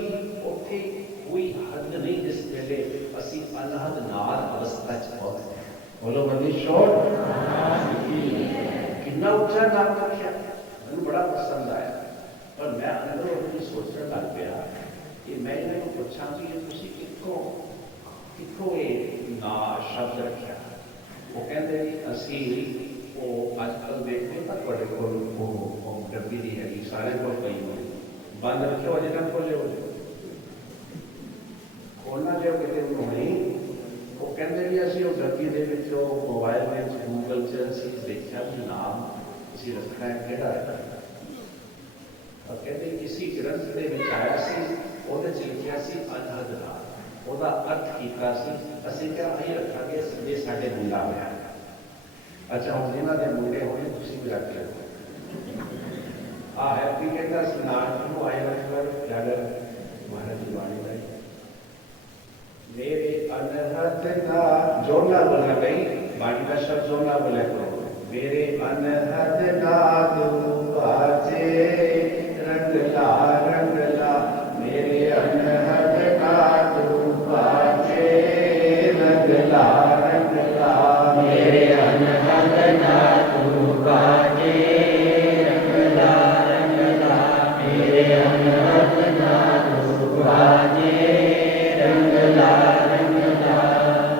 उत्थे कोई हद नहीं जिस वेले असी अनहद नाद अवस्था च पहुंचते हैं। बोलो बंदी शोर कितना उच्चा नाम रखा मैं बड़ा पसंद आया पर मैं अंदरों अपनी सोचने लग गया कि मैं इन्होंने पूछा कि तुसीं कित्थों ये ना शब्द रखा। वो कहते असी वो अजकल देखते पर बड़े को डब्बी दी हैगी सारे को पई होई बंद रखो अजे ना खोले खोलना जो कितने नहीं। वो कहते भी असी वो डब्बी दे विचों मोबाइल में गूगल च असी देखा भी नाम असी रखना है किहड़ा है और कहते किसी ग्रंथ के विच आया सी ਉਹਦੇ ਚ ਲਿਖਿਆ ਸੀ ਅਨਹਦ ਨਾਦ ਉਹਦਾ ਅਰਥ ਕੀਤਾ ਸੀ ਅਸੀਂ ਕਿਹਾ ਅਸੀਂ ਰੱਖਾਂਗੇ ਜੇ ਸਾਡੇ ਮੁੰਡਾ ਹੋਇਆ। ਅੱਛਾ ਹੁਣ ਜਿਹਨਾਂ ਦੇ ਮੁੰਡੇ ਹੋਣੇ ਤੁਸੀਂ ਵੀ ਰੱਖ ਲਓ। ਆ ਹੈਪੀ ਕਹਿੰਦਾ ਸੀ ਨਾਮ ਨੂੰ ਆਏ ਰੱਖਰ ਜਾਗਰ ਮਹਾਰਾਜ ਦੀ ਬਾਣੀ ਦਾ ਮੇਰੇ ਅਨਹਦ ਨਾਦ ਜੋਰ ਨਾਲ ਬੋਲਣਾ ਬਈ ਬਾਣੀ ਦਾ ਸ਼ਬਦ ਜੋਰ ਨਾਲ ਬੋਲਿਆ ਕਰੋ। ਮੇਰੇ ਅਨਹਦ ਨਾਦ ਬਾਜੇ ਰੰਗਲਾ ਰੰਗਲਾ मेरे अनहद नाद बाजे रंगला रंगला मेरे अनहद नाद बाजे रंगला रंगला मेरे अनहद नाद बाजे रंगला रंगला।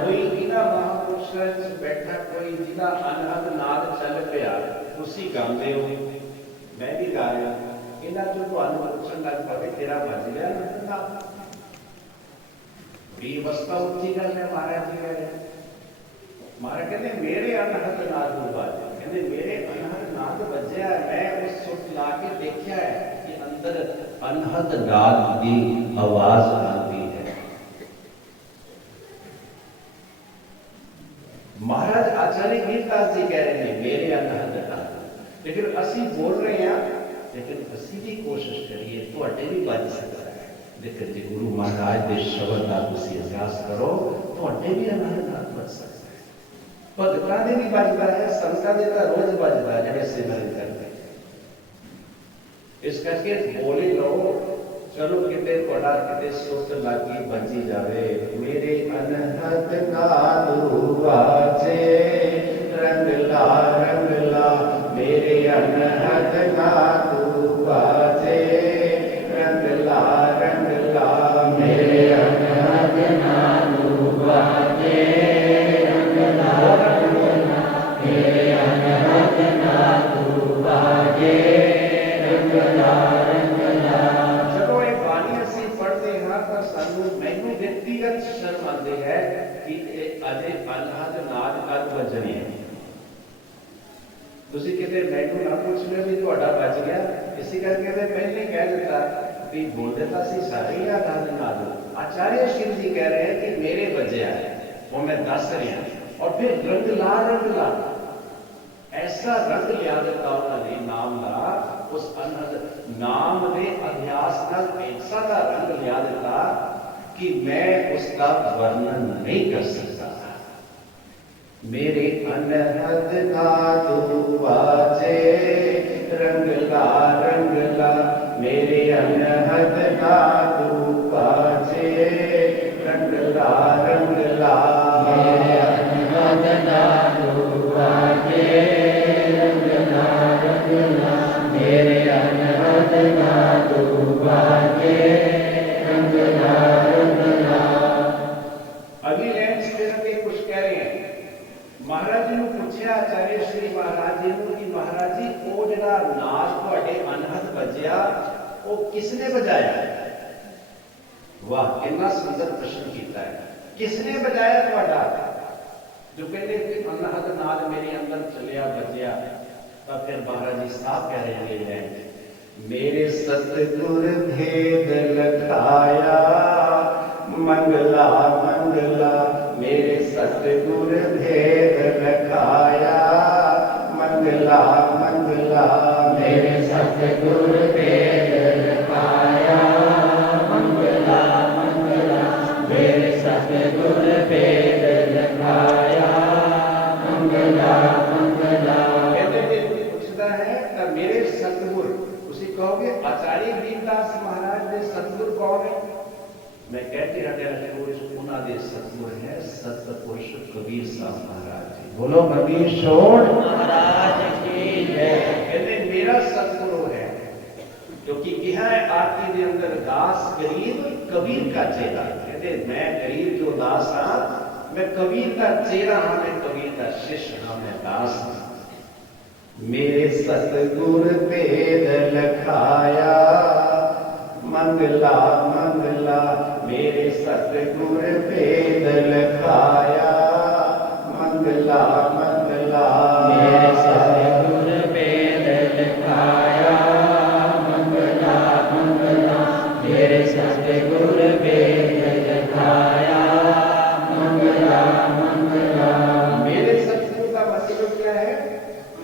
कोई इन्हां महापुरुषां च बैठा कोई जिहदा अनहद नाद चल पिया तुसीं गांदे हो मैं भी गा रहा इन्हां चों तुहानूं पुछण लग पवे तेरा बज गया ना भी अवस्था उच्ची गल है। महाराज जी कह रहे महाराज कहते मेरे अनहद नाद बाजे कहते मेरे अनहद नाद बजया मैं उस सुट ला के देखा है कि अंदर अनहद नाद की आवाज आती है। महाराज आचार्य वीरदास जी कह रहे हैं मेरे अनहद नाद लेकिन असी बोल रहे हैं लेकिन असी भी कोशिश करिए थोड़े भी बज सकता है। लेकिन जो गुरु महाराज के शब्द का तुम अभ्यास करो थोड़े भी अनहद नाद बज सकता है। भगतां दे भी बजता है संतां दे तां रोज बजता है जिहड़े सिमरन करते हैं। इस करके बोले लो चलो किते थोड़ा किते सुत लागी बजी जावे मेरे अनहद नाद बाजे रंगला रंगला मेरे अनहद नाद बाजे रंगला रंगला मेरे अनहद नाद बाजे रंगला रंगला मेरे अनहद नाद बाजे रंगला रंगला। जब ये बाणी असी पढ़ते हैं तो सानू मैनू व्यक्तिगत शर्म आती है कि अजे अनहद नाद कद बजने है। तुसी किते मैनू ना पूछ लियो भी तुहाडा बज गया इसी करके मैं पहले कह दिता भी बोल देता सी सारे ही अनहद नाद। आचार्य शिव जी कह रहे हैं कि मेरे बजया है वो मैं दस रहा और फिर रंगला ऐसा रंग लिया देता उन्होंने नाम ला उस अनहद नाम के अभ्यास नाल ऐसा का रंग लिया देता कि मैं उसका वर्णन नहीं कर सकता। मेरे अनहद नाद बाजे रंगला रंगला मेरे अनहद नाद बाजे रंगला रंगला मेरे अनहद नाद बाजे रंगला रंगला मेरे अनहद नाद बाजे रंगला रंगला। अगली लाइन से कुछ कह रहे हैं महाराज जी ने पूछा आचार्य श्री महाराज जी ने कि महाराज जी वो जरा नाद तुहाडे अनहद बजया वो किसने बजाया? वाह कितना सुंदर प्रश्न किया है। किसने बजाया तुहाडा? जो कहते अनहद नाद मेरे अंदर चलिया बजया तो फिर महाराज जी साफ कह रहे हैं मेरे सतगुर भेद लखाया मंगला मंगला, मेरे सतगुर भेद लखाया मंगला मंगला, मेरे सतगुर भेद लखाया मंगला मंगला, मेरे सतगुर भेद लखाया मंगला मंगला। कहते पूछता है तब मेरे सतगुर, उसी कहोगे आचार्य गरीबदास महाराज ने सतगुर कौन है? मैं कहते उन्होंने दे सतगुर है सतपुरुष कबीर साहब महाराज जी। बोलो कबीर छोड़ महाराज की जय। कहते मेरा सतगुरु है क्योंकि यह है आरती के अंदर दास गरीब कबीर का चेला। कहते मैं गरीब जो दास हाँ, मैं कबीर का चेला हाँ, मैं कबीर का शिष्य हाँ, मैं दास हाँ। मेरे सतगुर भेद लखाया मंगला मंगला, मेरे सतगुर भेद लखाया मंगला मंगला, मेरे सतगुर भेद लखाया मंगला मंगला, मेरे सतगुर भेद लखाया मंगला मंगला। मेरे सतगुर का मतलब क्या है?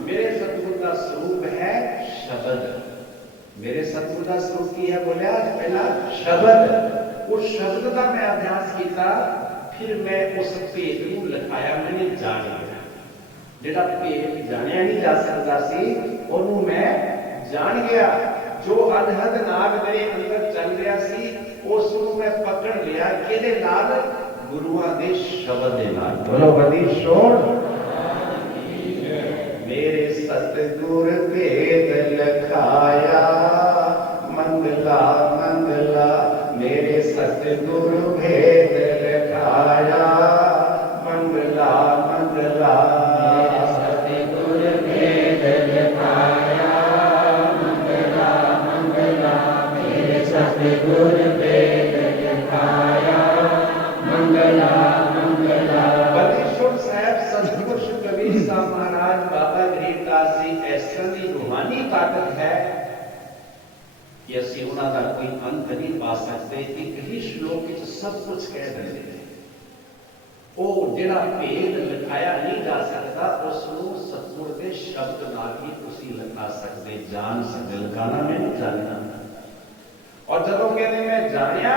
मेरे सतगुर का स्वरूप है शब्द। मेरे सतगुर का स्वरूप की है बोलिया पहला शब्द। उस शब्द का मैं अभ्यास किया, फिर मैं उस भेद को लखाया, मैंने जान लिया। जेड़ा भेद जानिया नहीं जा सकता सी ओनू मैं जान गया। जो अनहद नाग मेरे अंदर चल रहा सी उस मैं पकड़ लिया। किहदे नाल? गुरुआं दे शब्द दे नाल। बोलो बदी छोड़। मेरे सतगुर भेद लखाया मंगला मंगला, मेरे सतगुर भेद लखाया मंगला मंगला, मेरे सतगुर भेद लखाया मंगला मंगला, मेरे सतगुर भेद लखाया मंगला मंगला। बल्लेश्वर साहब सतगुर कबीर साहब महाराज बाबा गरीबदास जी ऐसा की रूहानी ताकत है कि असि उन्होंने कोई अंत नहीं पा सकते। एक ही श्लोक में सब कुछ कह देते वो जिहड़ा भेद लिखाया नहीं जा सकता उसको सतगुर के शब्द नाल ही तुसी लिखा सकते, जान सकते। लिखाना मैं नहीं जानना। और जब कहते मैं जानिया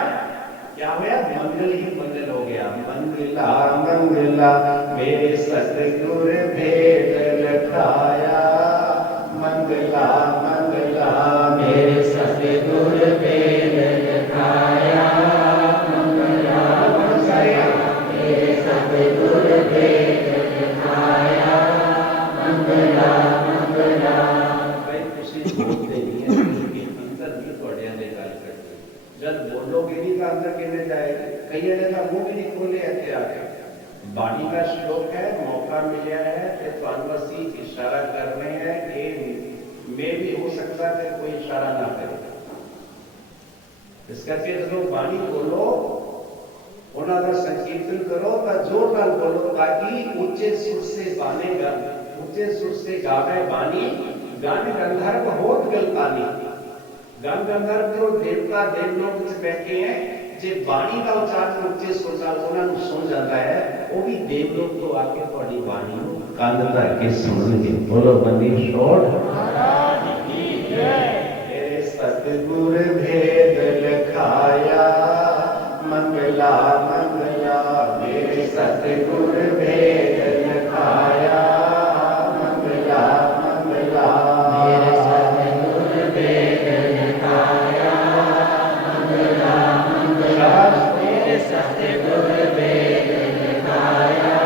क्या होया? मंगल ही मंगल हो गया। मंगला मंगला, मेरे सतगुर भेद लखाया मंगला मंगला, मेरे सतगुर भेद लखाया मंगला मंगला, मेरे सतगुर भेद लखाया मंगला मंगला। भाई तुसी बोलते नहीं है कि अंदर भी थोड़े दे गल करते। जब बोलोगे नहीं तो अंदर किने जाएगा? कई ने का मुंह भी नहीं खोले ऐसे आके। बाणी का श्लोक है, मौका मिला है कि फार्मेसी इशारा कर रहे हैं कि मैं भी हो सकता है कोई इशारा ना करे। इस करके जो बाणी बोलो उन्होंने संकीर्तन करो तो जोर नाल बोलो ताकि ऊंचे सुर से बानेगा, ऊंचे सुर से गावे बानी। गान गंधर्व होत गलतानी, गान गंधर्व जो देवता देवलोक में बैठे हैं जे बाणी का उच्चारण ऊंचे सुर नाल उन्होंने सुन जाता है, वो भी देवलोक तो आके थोड़ी बाणी को कंध धर के सुनेंगे। बोलो बंदी छोड़ महाराज की जय। मेरे सतगुर भेद लखाया मंगला मंगला, मेरे सतगुर भेद लखाया मंगला मंगला, मेरे सतगुर भेद लखाया मंगला मंगला, मेरे सतगुर भेद लखाया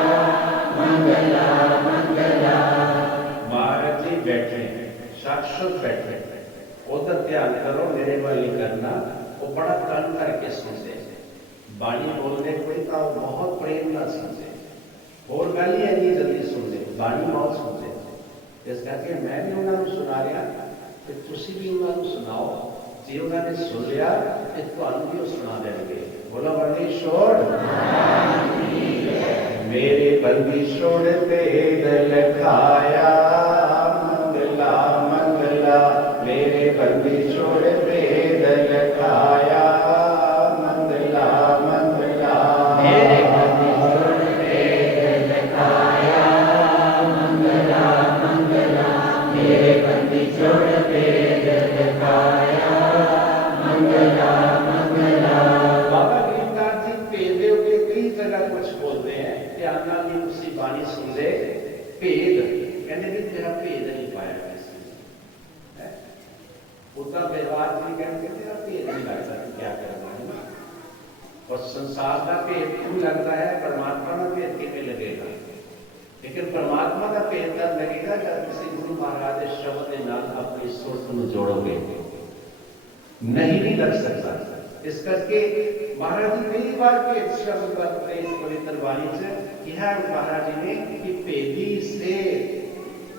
मंगला मंगला। महाराज जी बैठे शाश्वत बैठे, उधर ध्यान करो मेरे वाली करना। वो बड़ा कान करके सुनते, बाणी बोलने कोई तो बहुत प्रेम ना सुनते, और गल ही इन्नी जल्दी सुनते, बाणी बहुत सुनते। इस करके मैं भी उन्होंने सुना रहा कि तुसी भी उन्होंने सुनाओ। जे उन्होंने सुन लिया तो तुहानू भी सुना देंगे। बोलो बंदी छोड़। मेरे बंदी छोड़ भेद लखाया मंगला मंगला, मेरे बंदी संसार का भेद क्यों लगता है, परमात्मा का भेद किमें लगेगा। लेकिन परमात्मा का भेद तब लगेगा जब किसी गुरु महाराज के शब्द के नाल अपनी सुरत में जोड़ोगे, नहीं लग सकता। इस करके महाराज जी कई बार भेद शब्द बरतते इस पवित्र वाणी से यह महाराज जी ने कि भेदी से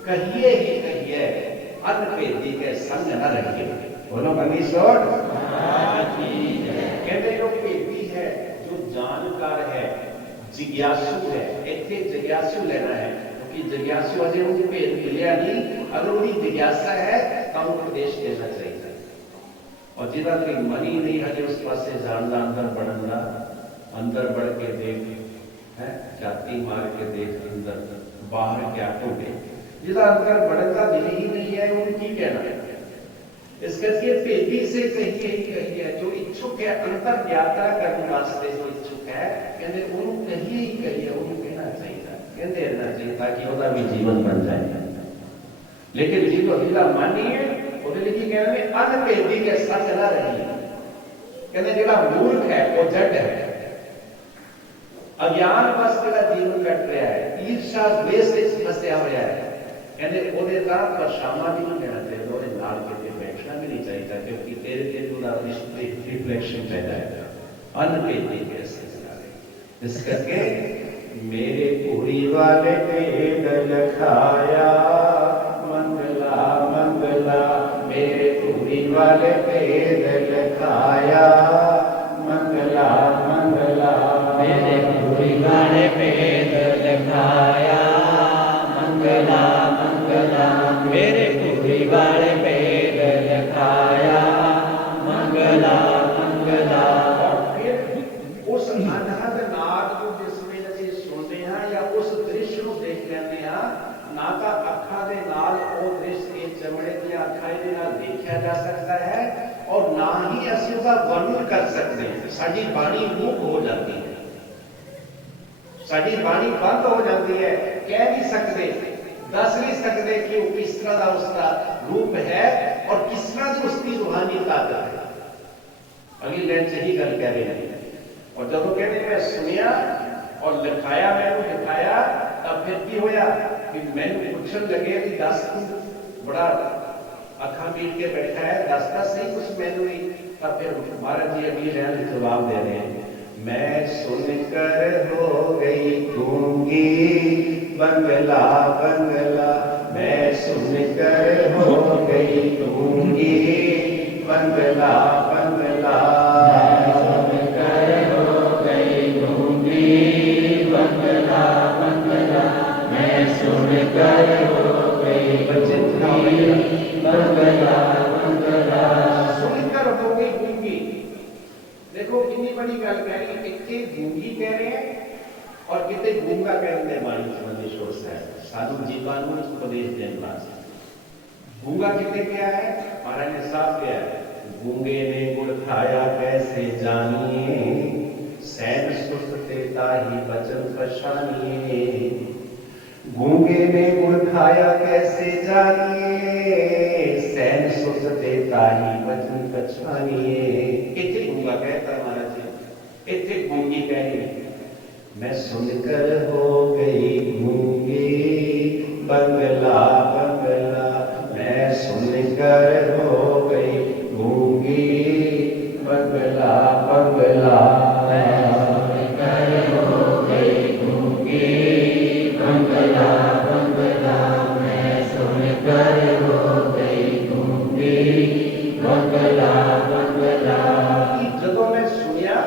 कहिए ही कहिए, अनभेदी के संग न रहिए। बोलो मनीषोर, कहते जो भेदी है, जो जानकार है, जिज्ञासु है, इतने जिज्ञासु लेना है, क्योंकि जिज्ञासु अजय उनको भेद मिलिया नहीं। अगर उनकी जिज्ञासा है तो उपदेश देना चाहिए। और जिदा कोई मनी नहीं हजे उस पास जानना, अंदर बढ़ना, अंदर बढ़ के देख है, जाति मार के देख अंदर, बाहर क्या टूटे। जिदा अंदर बढ़ता दिल ही नहीं है उनकी कहना है। इस करके भेदी से कहिए ही कहिए, जो इच्छुक है अंतर यात्रा करने वास्ते जो इच्छुक है, कहते उन्होंने कहिए ही कहिए, उन्होंने कहना चाहिए, कहते रहना चाहिए ताकि उसका भी जीवन बन जाए। लेकिन जिसको जिला मानिए ਉਹਦੇ ਲਈ ਕਹਿੰਦੇ ਅਨਭੇਦੀ ਕੇ ਸੰਗ ਨਾ ਰਹੀ। ਕਹਿੰਦੇ ਜਿਹੜਾ ਮੂਰਖ ਹੈ ਉਹ ਜੱਟ ਹੈ, ਅਗਿਆਨ ਵਸ ਜਿਹੜਾ ਜੀਵਨ ਕੱਟ ਰਿਹਾ ਹੈ, ਈਰਸ਼ਾ ਦਵੇਸ਼ ਵਿੱਚ ਫਸਿਆ ਹੋਇਆ ਹੈ, ਕਹਿੰਦੇ ਉਹਦੇ ਤਾਂ ਪਰਛਾਵਾਂ ਵੀ ਨਹੀਂ ਲੈਣਾ ਚਾਹੀਦਾ, ਉਹਦੇ ਨਾਲ ਕਿਤੇ ਬੈਠਣਾ ਵੀ ਨਹੀਂ ਚਾਹੀਦਾ, ਕਿਉਂਕਿ ਤੇਰੇ ਤੇ ਉਹਦਾ ਰਿਫਲੈਕਸ਼ਨ ਪੈਦਾ ਹੈ। ਅਨਭੇਦੀ ਕੇ ਸੰਗ ਨਾ ਰਹੇ। ਇਸ ਕਰਕੇ ਮੇਰੇ ਪੂਰੀ ਵਾਲੇ ਭੇਦ ਲਖਾਇਆ, मंगला मंगला मेरे पूरी वाले भेद लखाया, मंगला मंगला मेरे पूरी वाले भेद लखाया, मंगला मंगला मेरे पूरी वाले भेद लखाया, मंगला मंगला। और फिर उस अनहद नाद को जिसमें ਅਸੀਂ ਸੁਣਦੇ ਹਾਂ ਜਾਂ ਉਸ ਦ੍ਰਿਸ਼ ਨੂੰ ਦੇਖ ਲੈਂਦੇ ਹਾਂ, ना तो अखा के नाल वो दृश्य के चमड़े की अखा के नाल देखा जा सकता है, और ना ही असं उसका वर्णन कर सकते हैं। साडी बाणी मूक हो जाती है, साडी बाणी बंद हो जाती है, कह नहीं सकते, दस नहीं सकते कि वो किस तरह का उसका रूप है और किस तरह की उसकी रूहानी ताकत है। अगली लाइन से ही गल कह रहे हैं। और जब वो कहते मैं सुनिया और लिखाया, मैंने लिखाया, तब फिर की होया कि मैंने पूछन लगे कि दस बड़ा अखा मीट के बैठा है, दस सही कुछ मैंने नहीं। तब फिर महाराज जी अगली लाइन जवाब दे रहे हैं, मैं सुनकर हो गई गूंगी, बंगला बंगला मैं सुनकर हो गई गूंगी, बंगला बंगला सुनकर हो गई गूंगी, बंगला बंगला मैं सुनकर हो गई गूंगी, बंगला बंगला सुनकर हो गई गूंगी। देखो कितनी बड़ी गल कह रही है, कितने गूंगी कह रहे हैं और कितने गूंगा कह रहे हैं। बाणी मंदेश्वर साहब साधु जीवन में उपदेश देने वास्ते गूंगा कितने क्या है, महाराज ने साफ किया है, गूंगे ने गुड़ खाया कैसे जानिए, सैन सुरते ताही बचन पछानिए। गूंगे ने गुड़ खाया कैसे जानिए, सैन सुरते ताही बचन पछानिए। इतने गूंगा कहता महाराज जी, इतने गूंगी कही, मैं सुनकर हो गई गूंगी, बंगला बंगला मैं सुनकर हो गई गूंगी, बंगला बंगला मैं सुनकर हो गई गूंगी, बंगला बंगला मैं सुनकर हो गई गूंगी, बंगला बंगला। जब मैं सुनिया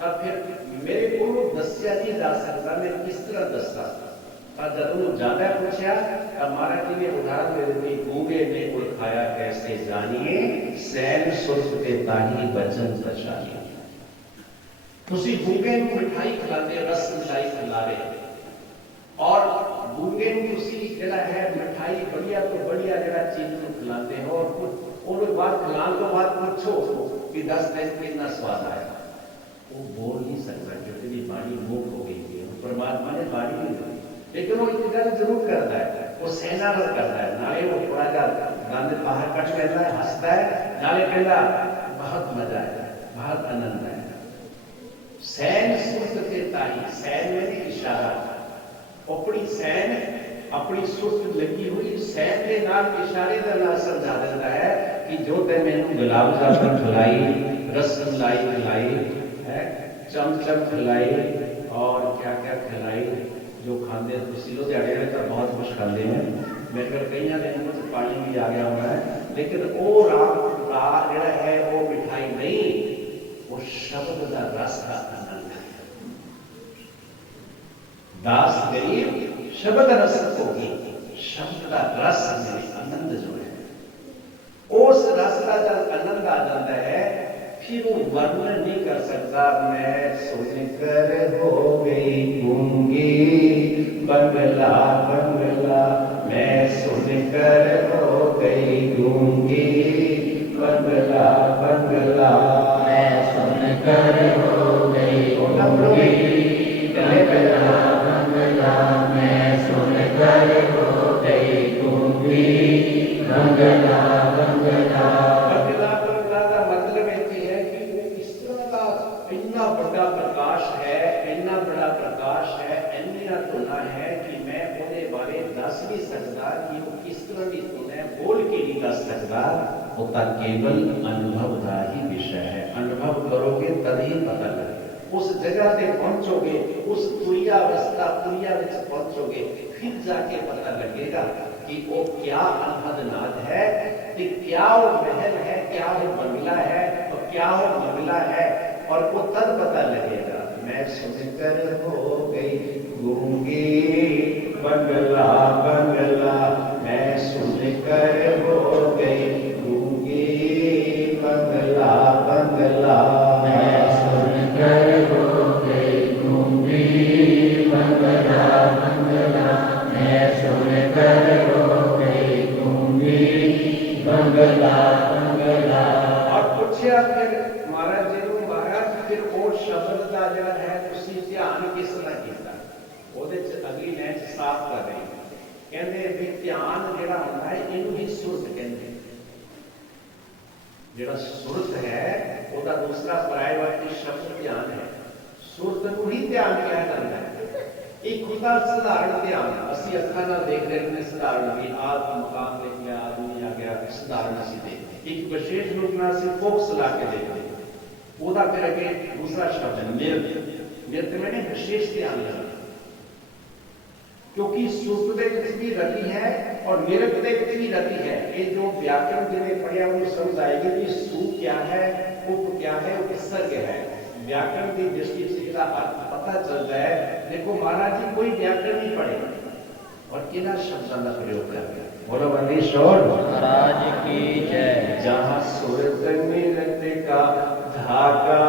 तब फिर मेरे को दस्या नहीं जा सकता, मैं किस तरह दसा। जब उन्होंने ज्यादा पूछा तब महाराज जी ने उदाहरण दे दी, गूंगे ने गुड़ खाया कैसे जानिए, सैन सुरते ताही बचन पछानिए। तुसी गूंगे नूं मिठाई खिलाते, रस मलाई खिला रहे, और गूंगे नूं तुसी जिहड़ा है मिठाई बढ़िया तो बढ़िया जिहड़ा चीज नूं खिलाते हो, और उहदे बाद खिलाने तो बाद पूछो कि 10 दिन कितना स्वाद आया, वो बोल नहीं सकता क्योंकि मेरी बाणी मूक हो गई है। परमात्मा ने बाणी नहीं दी, लेकिन वो एक गल जरूर करता है, वो सेना रस करता है, नाले वो थोड़ा जा दंद बाहर कट लेता है, हंसता है, नाले कहता बहुत मजा आया, बहुत आनंद आया। शाही, सैन मैंने इशारा, अपनी सैन अपनी सुरत लगी हुई सैन के नाल इशारे का नाल समझा देता है कि जो ते मैनू गुलाब जामुन खिलाई, रसमलाई खिलाई है, चमचम खिलाई और क्या क्या खिलाई, जो खाते तुम लुधियाने में तो बहुत कुछ खाते हैं, मेरे को कई दिन मुझ पानी भी आ गया होना है, लेकिन वो राग जड़ा है वो मिठाई नहीं, वो शब्द का रस का आनंद है। दास गरीब शब्द रस होगी, शब्द का रस मेरे आनंद जो है, उस रस का जब आनंद आ जाता है फिर वो वर्णन नहीं कर सकता। मैं सुनकर हो गई गूंगी बंगला बंगला, मैं सुनकर हो गई गूंगी बंगला बंगला, मैं सुनकर हो गई गूंगी बंगला बंगला, मैं सुनकर हो गई गूंगी बंगला बंगला। बंगला बंगला का मतलब ये है कि इस तरह का इतना बड़ा प्रकाश है, इतना बड़ा प्रकाश है, इतना धुना है कि मैं ਉਹਦੇ बारे दस नहीं सकता कि वो किस तरह की धुन है, बोल के नहीं दस सकता। वो तो केवल अनुभव का ही विषय है, अनुभव करोगे तभी पता लगेगा। उस जगह पे पहुंचोगे, उस तुरिया अवस्था तुरिया में पहुंचोगे, फिर जाके पता लगेगा कि वो क्या अनहद नाद है, कि क्या वो महल है, क्या वो बंगला है, और क्या वो बंगला है, और वो तब पता लगेगा। मैं सुनकर हो गई गूंगी बंगला बंगला, मैं सुनकर हो गई गूंगी बंगला बंगला, मैं सुनकर हो गई गूंगी बंगला बंगला, मैं सुनकर हो गई गूंगी बंगला बंगला। और पूछया फिर महाराज जी को, महाराज फिर वो शब्द का जरा है उसी ध्यान किस तरह किया, ਉਹਦੇ ਚ ਅਗਲੀ ਲਾਈਨ ਸਾਫ਼ ਕਰ ਰਹੀ ਕਹਿੰਦੇ ਵੀ ਧਿਆਨ ਜਿਹੜਾ ਹੁੰਦਾ ਹੈ ਇਹਨੂੰ ਹੀ ਸੁਰਤ ਕਹਿੰਦੇ, ਜਿਹੜਾ ਸੁਰਤ ਹੈ ਉਹਦਾ ਦੂਸਰਾ ਪਰਿਵਾਰਕ ਸ਼ਬਦ ਧਿਆਨ ਹੈ। ਸੁਰਤ ਨੂੰ ਹੀ ਧਿਆਨ ਕਿਹਾ ਜਾਂਦਾ ਹੈ। ਇੱਕ ਹੁੰਦਾ ਸਧਾਰਨ ਧਿਆਨ, ਅਸੀਂ ਅੱਖਾਂ ਨਾਲ ਦੇਖ ਰਹੇ ਨੇ ਸਧਾਰਨ ਵੀ ਆਪ ਮਕਾਮ ਦੇਖ ਲਿਆ, ਆਦਮੀ ਆ ਗਿਆ, ਸਧਾਰਨ ਅਸੀਂ ਦੇਖਦੇ। ਇੱਕ ਵਿਸ਼ੇਸ਼ ਰੂਪ ਨਾਲ ਅਸੀਂ ਫੋਕਸ ਲਾ ਕੇ ਦੇਖਦੇ, ਉਹਦਾ ਫਿਰ ਅੱਗੇ ਦੂਸਰਾ ਸ਼ਬਦ ਨਿਰਤ, ਨਿਰਤ ਮੈਨੇ ਵਿਸ਼ੇਸ਼ ਧਿਆਨ ਲੈਣਾ, क्योंकि सुरत दे विच भी रति है और निरत दे विच भी रति है। ये जो व्याकरण जिन्हें पढ़िया उन्हें समझ आएगी कि सु क्या है, उप क्या है, उपसर्ग है। व्याकरण की दृष्टि से इसका अर्थ पता चलता है। देखो महाराज जी कोई व्याकरण नहीं पढ़े और किना शब्दों का प्रयोग करते हैं। बोलो वंदेश्वर महाराज की जय। जहाँ सुरत निरत का धागा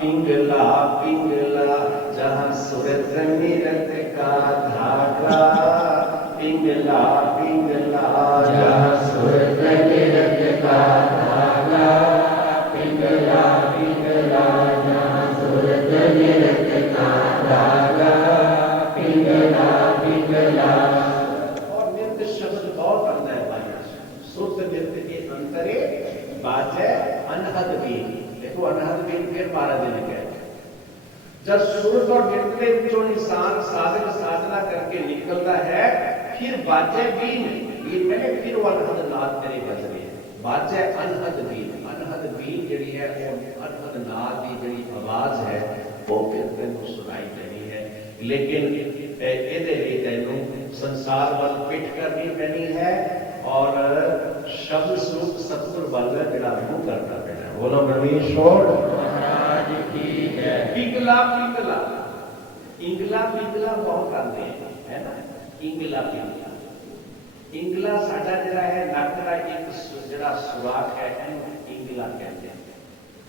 पिंगला पिंगला, जहाँ सुरत निरत का धागा पिंगला पिंगला, जहाँ सुरत निरत का धागा पिंगला पिंगला, जहाँ सुरत निरत का धागा पिंगला पिंगला। और नृत्य शब्द बहुत अंदर है भाई, शुद्ध नृत्य के अंतरे बाजे अनहद बीन। देखो अनहद बीन फिर 12 दिन कहते हैं। जब सुरत और नृत्य जो इंसान साधक साधना करके निकलता है, फिर बाजे बीन, ये मैंने फिर वो अनहद नाद तेरे बज रहे हैं, बाजे अनहद बीन जड़ी है वो अनहद नाद की जड़ी आवाज है वो फिर तेनों सुनाई देनी है। लेकिन ਇਹਦੇ ਲਈ ਤੈਨੂੰ ਸੰਸਾਰ ਵੱਲ ਪਿੱਠ ਕਰਨੀ ਪੈਣੀ ਹੈ और शब्द स्वरूप सतगुर बल जड़ा मुंह करना पैना। बोलो परमेश्वर महाराज की जय। पिंगला पिंगला, इंगला पिंगला बहुत आते हैं है ना, इंगला पिंगला, इंगला साडा जड़ा है नक का एक जड़ा सुराख है इन्हें इंगला कहते हैं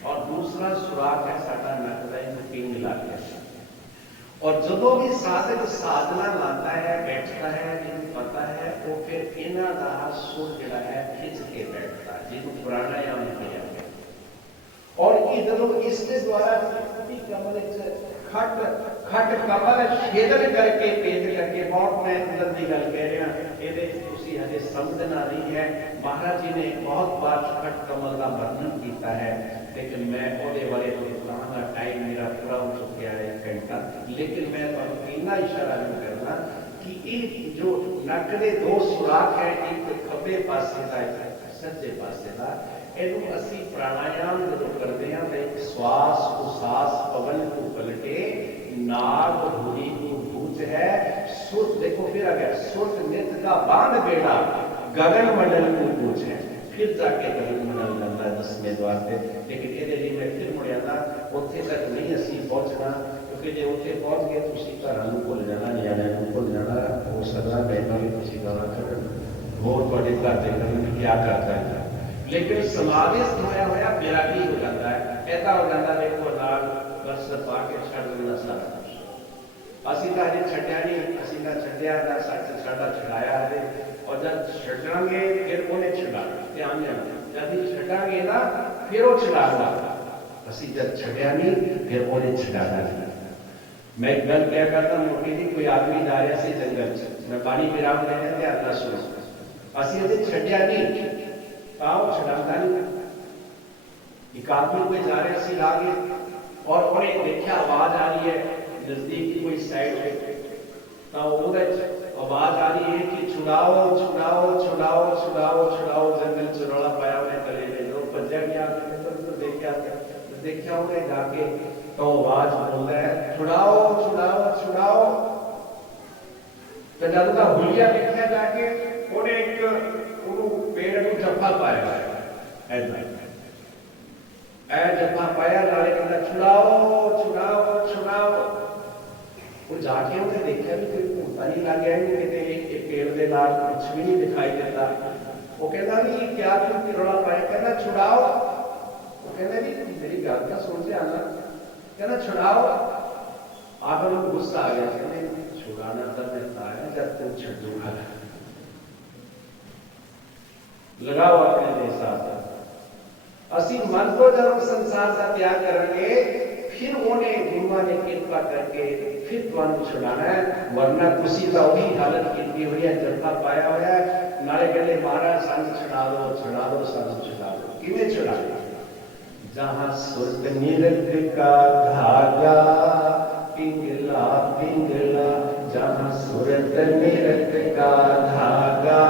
और दूसरा सुराख है साडा नक का इन्हें पिंगला कहते हैं। और जो भी साधक साधना लाता है बैठता है जिन्हें पता है वो फिर इन्हों का सुर जड़ा है खिंच के बैठता है जिन्हों प्राणायाम किया गया। और जो इसके द्वारा कमल खट खट कमल छेदन करके पेद करके बहुत मैं अंदर की गल कह रहा ये हजे समझना नहीं है। महाराज जी ने बहुत बार खट कमल का वर्णन किया है लेकिन मैं वो वाले टाइम मेरा पूरा हो चुका है, 1 घंटा लेकिन मैं इन्ना इशारा नहीं करना कि ये जो नक के दो सुराख है, एक खब्बे पासे का एक सज्जे पासे का, ਇਹਨੂੰ ਅਸੀਂ ਪ੍ਰਾਣਾਯਾਮ ਜਦੋਂ ਕਰਦੇ ਹਾਂ ਤਾਂ ਇੱਕ ਸਵਾਸ ਉਸਾਸ ਪਵਨ को पलटे नाग धूरी को भूत है सुर। देखो फिर आ गया सुर नित का बांध बेड़ा गगन मंडल को पूछ है, फिर जाके गगन मंडल जाता है 10वें द्वार पे। लेकिन ये लिए मैं फिर मुड़िया था उत्थे तक नहीं असी पहुंचना, क्योंकि जो उत्थे पहुंच गए तुसी घरां नूं भुल जाना, नियाणियां नूं भुल जाना, हो सकदा मैनूं भी तुसी गाना करन होर तुहाडे घर दे करन क्या करदा है। लेकिन समावेश होया बैरागी हो जाता है, ऐसा हो जाता है देखो नाल बस पा के छड़ देना सारा कुछ। असी तो अजे छड्या नहीं, असी तो छड्या ना साडा छड़ाया है, और जब छड्डांगे फिर उन्हें छड़ाना, ध्यान देना जब छड्डांगे ना फिर वो छड़ाना, असी जब छड्या नहीं फिर उन्हें छड़ाना नहीं। मैं एक गल क्या करता मोटी जी, कोई आदमी जा रहा से जंगल च, मैं पानी पिराम लेने ध्यान ना सुनो, असी अजे छड्या नहीं आओ छड़ाता नहीं। एक आदमी कोई जा रहा सी आगे और उन्हें देखा आवाज आ रही है नजदीक की कोई साइड पे, तो आवाज आ रही है कि छुड़ाओ छुड़ाओ छुड़ाओ छुड़ाओ छुड़ाओ, जंगल चुरौला पाया उन्हें गले में, लोग भज्या गया तो देखा उन्हें जाके, तो आवाज बोलता है छुड़ाओ छुड़ाओ छुड़ाओ। तो जब का हुलिया देखा जाके उन्हें एक पेड़ को जफा पाया जफा पाया नाले कहता छुड़ाओ छुड़ाओ छुड़ाओ। वो जाके उन्हें देखा भी कोई भूता नहीं लग गया, कहते पेड़ के नाल कुछ भी नहीं दिखाई देता। वो कहता नहीं क्या तुम रौला पाया, कहना छुड़ाओ। वो कहना भी मेरी गल का सुन से आना, कहना छुड़ाओ। आकर उनको गुस्सा आ गया, कहने छुड़ाना तब मिलता है जब तुम छूगा, लगाओ अपने साथ। असी मन को जब संसार का त्याग करेंगे फिर उन्हें गुरुआ ने कृपा करके फिर तुम छुड़ाना है, वरना किसी का वही हालत की हुई है, जत्था पाया हुआ है नाले कहले महाराज संग छुड़ा दो संग छुड़ा दो। किमें छुड़ा दो? जहां सुरत निरत का धागा पिंगला पिंगला, जहां सुरत निरत का धागा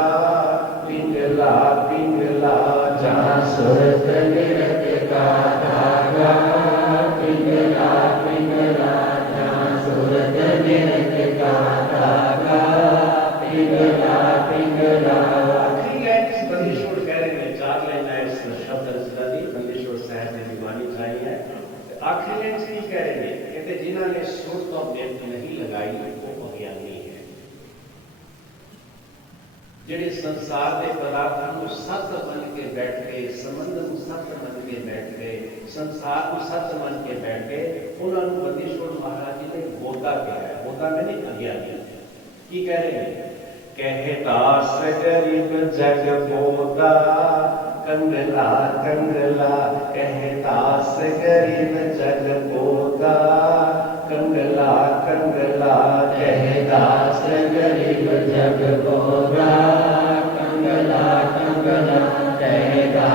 पिंगला पिंगला, जहां सुरत निरत का धागा पिंगला पिंगला, जहां सुरत निरत का धागा पिंगला पिंगला। आखिरी लाइन इस बंदिशोर कह रहे हैं, 4 लाइन है इस शब्द रचना दी बंदिशोर साहब ने दीवानी चाहिए है। आखिरी लाइन की कह रहे हैं, कहते जिन्होंने सुरत और नियत नहीं लगाई वो अज्ञानी है। जेडे संसार के पदार्थों को सत्य मन के बैठ गए, संबंध को सत्य मन के बैठ गए, संसार को सत्य मन के बैठ गए, उन्होंने बंदिशोर महाराज जी ने बोधा कहा है। बोधा में नहीं अज्ञानी की कह रहे हैं, कहता गरीब जग बोधा कंगला कंगला, कहता गरीब जग बोधा कंगला कंगला, कहता गरीब जग बोधा कंगला कंगला, कहता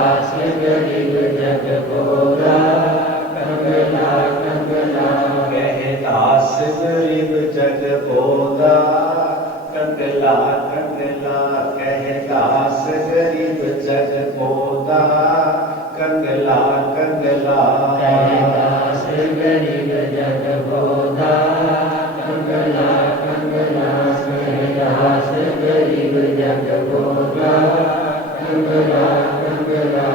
गरीब जग बोधा कंगला कंगला, कहता गरीब जग बोधा कंगला कंगला, कहता गरीब जग बोधा कंगला कंगला, कहता गरीब जग बोधा कंगला कंगला, कहता गरीब जग बोधा कंगला कंगला।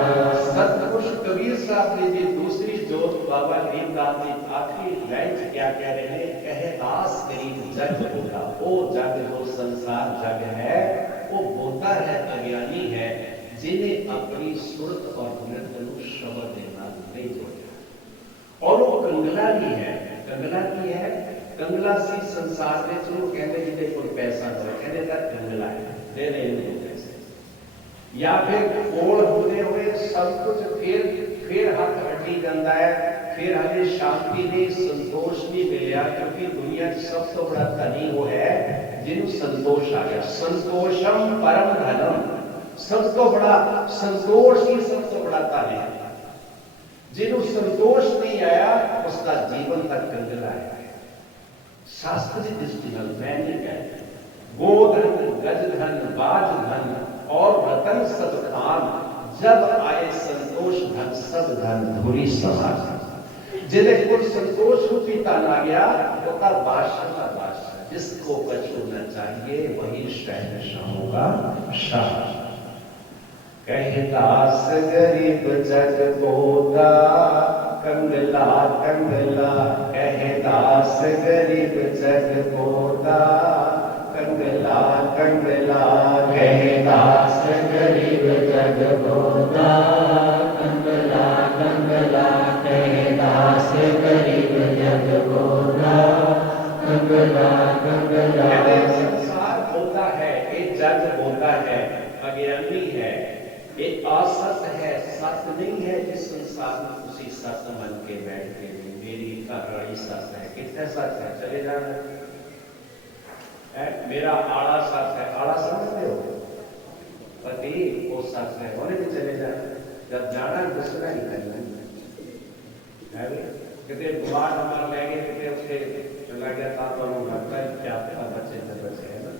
सतपुरुष कबीर साहब ने जी दूसरी जोत बाबा गरीबदास जी आखिरी लाइन क्या कह रहे हैं, कहे दास गरीब जग बोधा। वो जग जो संसार जग है वो बोधा है, अज्ञानी है, जिन्हें अपनी सुरत और नृत्य शब्द देना नहीं जोड़ा। और वो कंगला भी है, कंगला की है, कंगला सी संसार में चलो कहते जिसे कोई पैसा हो कहते तक कंगला है, दे रहे पैसे, या फिर कोल होते हुए सब कुछ फिर हाथ हटी जाता है, फिर हमें शांति नहीं संतोष नहीं मिलिया, क्योंकि दुनिया सब तो बड़ा धनी वो है जिन्होंने संतोष आ गया। संतोषम परम धनम, सब तो बड़ा संतोष ही सबसे बड़ा धन है। जिन्होंने संतोष नहीं आया उसका जीवन तक कंगला है। शास्त्रीय दृष्टिगत मैं नहीं कहता। गोधन, गजधन, बाजधन और रतन सब खान, जब आए संतोष धन सब धन धूरी समान। जिन्हें कुल संतोष रूपी तान आ गया होता बादशाह का बादशाह, जिसको कछु न चाहिए वही शहंशाहों का शाह। कहे दास गरीब जग बोता, कंगला कंगला, कहे दास गरीब जग बोता, कंगला कंगला, कहे दास गरीब जग बोता, कंगला कंगला, कहे दास गरीब जग बोता, कंगला कंगला। संसार होता है, ये जग होता है, अज्ञानी है, ये असत है, सत्य नहीं है। जिस संसार में उसी सत्य मन के बैठ के मेरी कहानी सत्य है। कितने सत्य है, चले जाना मेरा आड़ा सच है, आड़ा समझते हो, पति वो सच है, होने भी चले जाए। जब जाना दूसरा ही करना कितने बुआर हमारा ले गए, कितने उसके चला गया था तो क्या पता बच्चे से बचे है ना।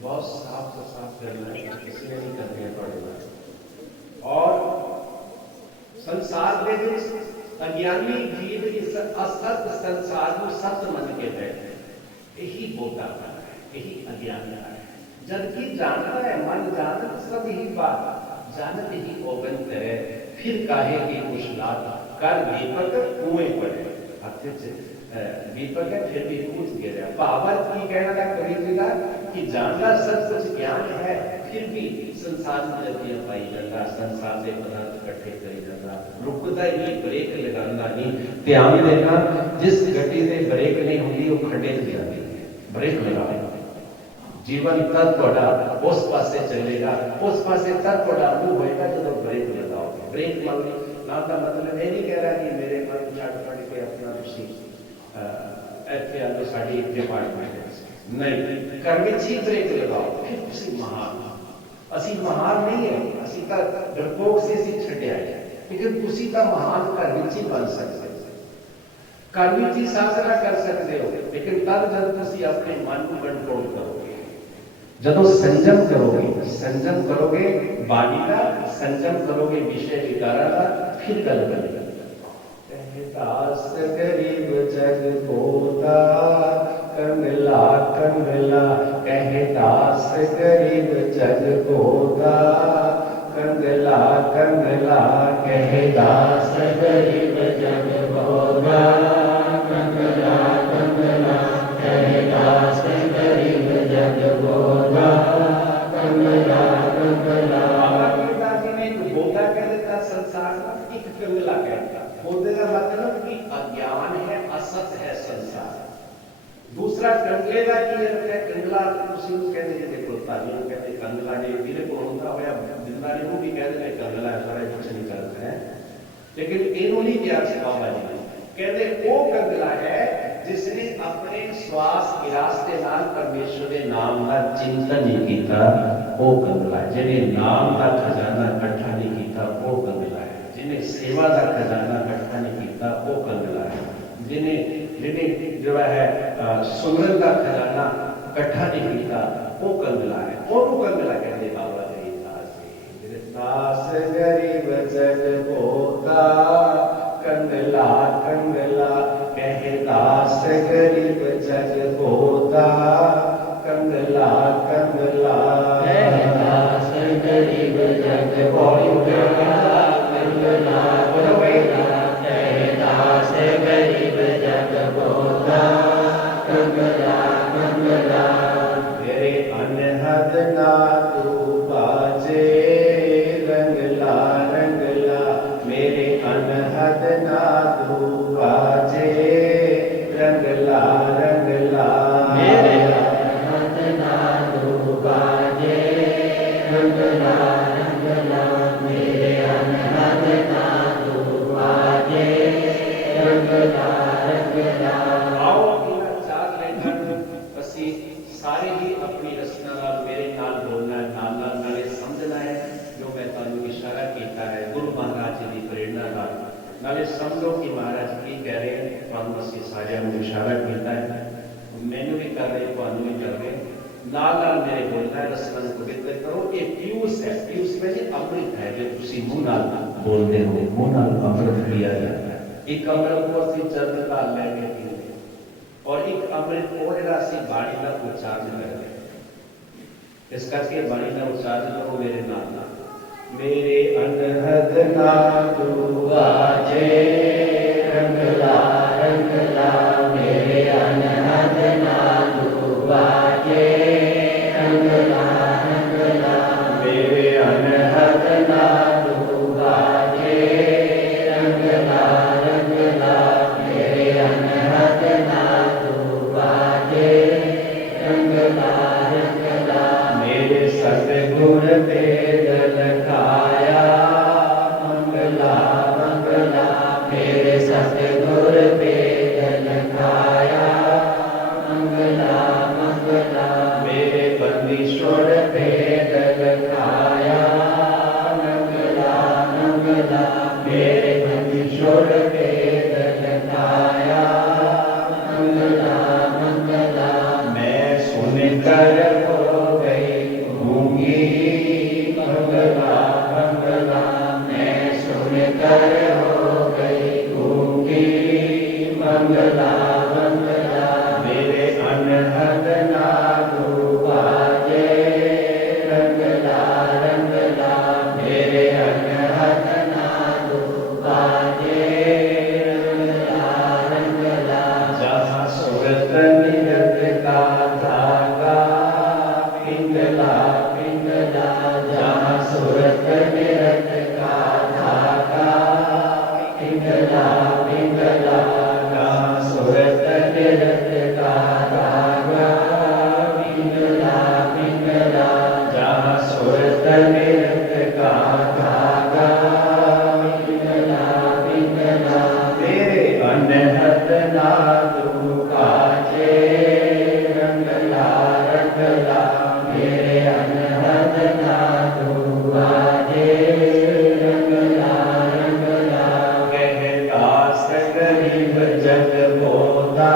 बहुत साफ से साफ करना है, किसी ने नहीं करने पड़ेगा। और संसार में भी अज्ञानी जीव इस असत संसार को सत्य मन के बैठे, यही बोता है, यही अज्ञान है। जबकि जानता है मन जानत सब ही बात, जानत ही ओगन करे, फिर काहे की कुशलात कर दीपक कुएं पड़े। दीपक है फिर भी कूद गिरा। पावर की कहना था कभी का कि जानना सब कुछ ज्ञान है, फिर भी संसार में जब पाई जाता, संसार से पदार्थ इकट्ठे करी जाता, रुकता ही ब्रेक लगाना नहीं। ध्यान देना, जिस गड्डी से ब्रेक नहीं होती वो खड्डे से जाती है। ब्रेक लगाओ, जीवन तब थोड़ा उस पासे चलेगा, उस पासे तब थोड़ा वो होएगा जब ब्रेक लगाओगे। ब्रेक ना का मतलब ये नहीं कह रहा कि मेरे मन छट पड़ के अपना तुसी ऐसे आलो साड़ी डिपार्टमेंट नहीं, कर्म छी ब्रेक लगाओ, फिर तुसी महान। असी महान नहीं है, असी का डरपोक से सी छड्या है, लेकिन तुसी का महान कर्म छी बन सकते। कर्म की साधना कर सकते हो, लेकिन तब जब तुम अपने मन को कंट्रोल करोगे, जब संयम करोगे वाणी का, संयम करोगे विषय विकारा का, फिर गल करेगा। दास गरीब जग बोता, कंगला कंगला, कहे दास गरीब जग बोता, कंगला कंगला, कहे दास गरीब जग बोता, कंगला कंगला, कहे दास गरीब जग बोता, कंगला कंगला। बोधा कह देता संसार का, एक कंगला कहता। बोधे का मतलब कि अज्ञान है, असत है संसार। दूसरा कंगले का की अर्थ है, कंगला उसी को कहते हैं, देखो तालियों कहते हैं कंगला ने मेरे को होता होया जिंदा ने वो भी कहते हैं कंगला है, सारा कुछ नहीं करते हैं। लेकिन इन्होंने क्या बाबा जी कहते वो कंगला है जिसने अपने श्वास के रास्ते नाल परमेश्वर के नाम का चिंतन नहीं किया, वो कंगला है। जिन्हें नाम का खजाना इकट्ठा नहीं किया, वो कंगला है। जिन्हें सेवा का खजाना इकट्ठा नहीं किया, वो कंगला है। जिन्हें जो है सुमरन का खजाना इकट्ठा नहीं किया, वो कंगला है। और वो कंगला कहते बाबा दास गरीब जग बोता, कंगला कंगला, कहे दास गरीब जग बोता, कंगला कंगला, कहे दास गरीब जग बोता, कंगला कंगला, कहे दास गरीब जग बोता, कंगला कंगला। तेरे अनहद ना तू बाजे, रंगला रंगला, मेरे अनहद ना तू बाजे, रंगला रंगला, मेरे अनहद ना तू बाजे, रंगला रंगला, कि महाराज की कह रहे हैं ਤੁਹਾਨੂੰ ਅਸੀਂ ਸਾਰਿਆਂ ਨੂੰ ਇਸ਼ਾਰਾ ਕੀਤਾ ਹੈ ਮੈਨੂੰ ਵੀ ਕਰ ਰਹੇ ਤੁਹਾਨੂੰ ਵੀ ਕਰ ਰਹੇ ਨਾਲ ਨਾਲ ਮੇਰੇ ਬੋਲਣਾ ਹੈ ਰਸਨਾ ਨੂੰ ਪਵਿੱਤਰ ਕਰੋ ਇਹ ਪਿਊਸ ਹੈ ਪਿਊਸ ਵਿੱਚ ਅੰਮ੍ਰਿਤ ਹੈ ਜੋ ਤੁਸੀਂ ਮੂੰਹ ਨਾਲ ਬੋਲਦੇ ਹੋ ਮੂੰਹ ਨਾਲ ਅੰਮ੍ਰਿਤ ਪੀਆ ਜਾਂਦਾ ਹੈ ਇੱਕ ਅੰਮ੍ਰਿਤ ਨੂੰ ਅਸੀਂ ਚਰਨ ਨਾਲ ਲੈ ਕੇ ਪੀਂਦੇ ਔਰ ਇੱਕ ਅੰਮ੍ਰਿਤ ਉਹ ਜਿਹੜਾ ਅਸੀਂ ਬਾਣੀ ਦਾ ਉਚਾਰਨ ਕਰਦੇ ਇਸ ਕਰਕੇ ਬਾਣੀ ਦਾ ਉਚਾਰਨ ਕਰੋ ਮੇਰੇ ਨਾਲ मेरे अनहद नादू बाजे रंगला मेरे अनहद नादू बाजे रंगला मेरे अनहद नादू बाजे रंगला मेरे अनहद नादू बाजे रंगला मेरे सतगुर पे सतगुर पे लखाया मंगला मंगला मेरे बंदीश्वर पे लखाया मंगला मंगला मेरे बंदीश्वर पे लखाया मंगला मंगला मैं सुनकर हो गई गूंगी मंगला मंगला मैं सुनकर मंगला मंगला मेरे अनहद नादू बाजे रंगला रंगला मेरे अनहद नादू बाजे रंगला रंगला जहाँ सूरत निरत का धागा पिंगला पिंगला जहाँ सूरत निरत का धागा पिंगला पिंगला सूरत निरत का धागा पिंगला पिंगला जहाँ सूरत निरत का धागा पिंगला पिंगला तेरे अनहद नादू बाजे रंगला रंगला मेरे अनहद नादू बाजे रंगला रंगला कहता गरीब जग बोता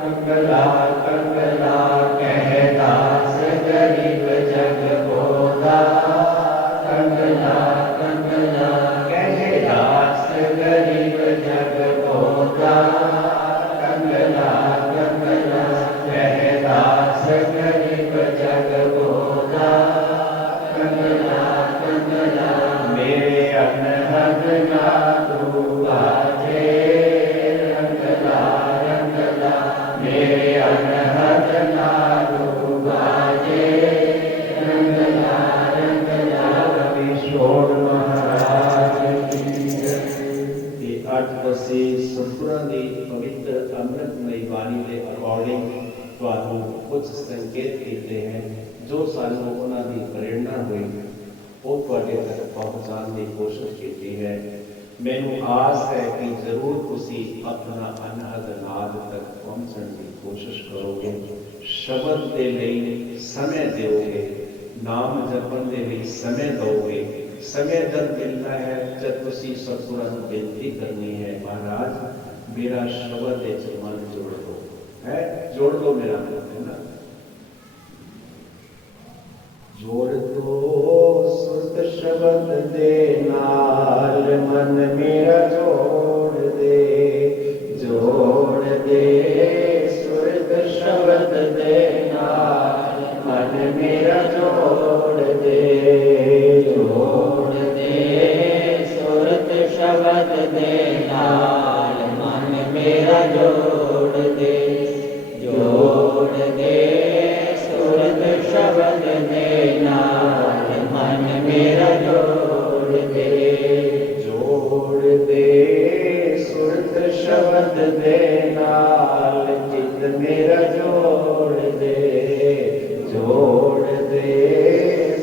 कंगला कंगला कहता गरीब जग बोता कंगला कंगला कहता गरीब जग बोता कंगला कंगला कहता गरीब जग बोता कंगला कंगला मेरे अनहद नादू बाजे मेरे अनहद नादू बाजे रंगला रंगला किशोर महाराज की 8 वर्षीय सतगुਰਾਂ ਦੀ ਪਵਿੱਤਰ ਅੰਮ੍ਰਿਤਮਈ ਬਾਣੀ ਦੇ ਅਕੋਰਡਿੰਗ ਤੁਹਾਨੂੰ ਕੁਝ ਸੰਕੇਤ ਕੀਤੇ ਹਨ ਜੋ ਸਾਨੂੰ ਉਹਨਾਂ ਦੀ ਪ੍ਰੇਰਣਾ ਹੋਈ ਉਹ ਤੁਹਾਡੇ ਤੱਕ ਪਹੁੰਚਾਉਣ ਦੀ ਕੋਸ਼ਿਸ਼ ਕੀਤੀ ਹੈ ਮੈਨੂੰ ਆਸ ਹੈ ਕਿ ਜ਼ਰੂਰ ਤੁਸੀਂ ਆਪਣਾ ਅਨਹਦ ਨਾਦ ਤੱਕ ਪਹੁੰਚਣ ਦੀ ਕੋਸ਼ਿਸ਼ ਕਰੋਗੇ ਸ਼ਬਦ ਦੇ ਲਈ ਸਮੇਂ ਦਿਓਗੇ ਨਾਮ ਜਪਣ ਦੇ ਲਈ ਸਮੇਂ ਦਿਓਗੇ ਸਮੇਂ ਜਦ ਮਿਲਦਾ ਹੈ ਜਦ ਤੁਸੀਂ ਸਤਿਗੁਰਾਂ ਨੂੰ ਬੇਨਤੀ ਕਰਨੀ ਹੈ ਮਹਾਰਾਜ ਮੇਰਾ ਸ਼ਬਦ ਦੇ ਚ ਮਨ ਜੋੜ ਦਿਓ ਹੈ ਜੋੜ ਦਿਓ ਮੇਰਾ ਮਨ ਹੈ ਨਾ जोड़ दो सुरत शब्द दे नाल मन मेरा जोड़ दे सुरत शब्द दे नाल मन मेरा जोड़ दे सुरत शब्द दे नाल मन मेरा जोड़ दे सुरत शब्द दे नाल मन मेरा जोड़ दे सुरत शब्द दे नाल चित मेरा जोड़ दे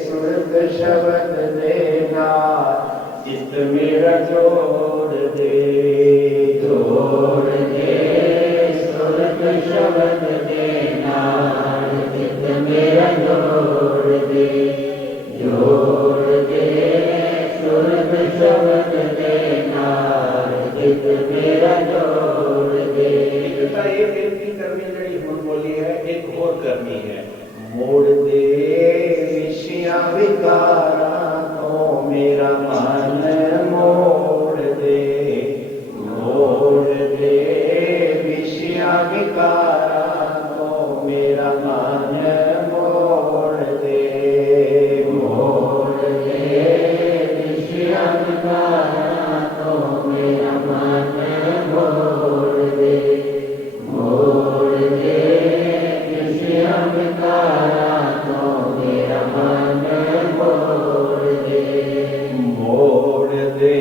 सुरत शब्द दे नाल चित मेरा जोड़ दे सुरत शब्द दे नाल चित मेरा जोड़ दे सुरत शब्द दे नाल चित मेरा जोड़ दे। एक तो ये बेनती करनी जड़ी हुण बोली है, एक होर करनी है। मोड़ दे विषया विकारा तो मेरा मन मोड़ दे, मोड़ दे विषया विकारा तो मेरा मन मोड़ दे, मोड़ दे विषया विकारा तो मेरा मन मोड़ दे, मोड़ दे विषया विकारा तो मेरा मन मोड़ दे, मोड़ दे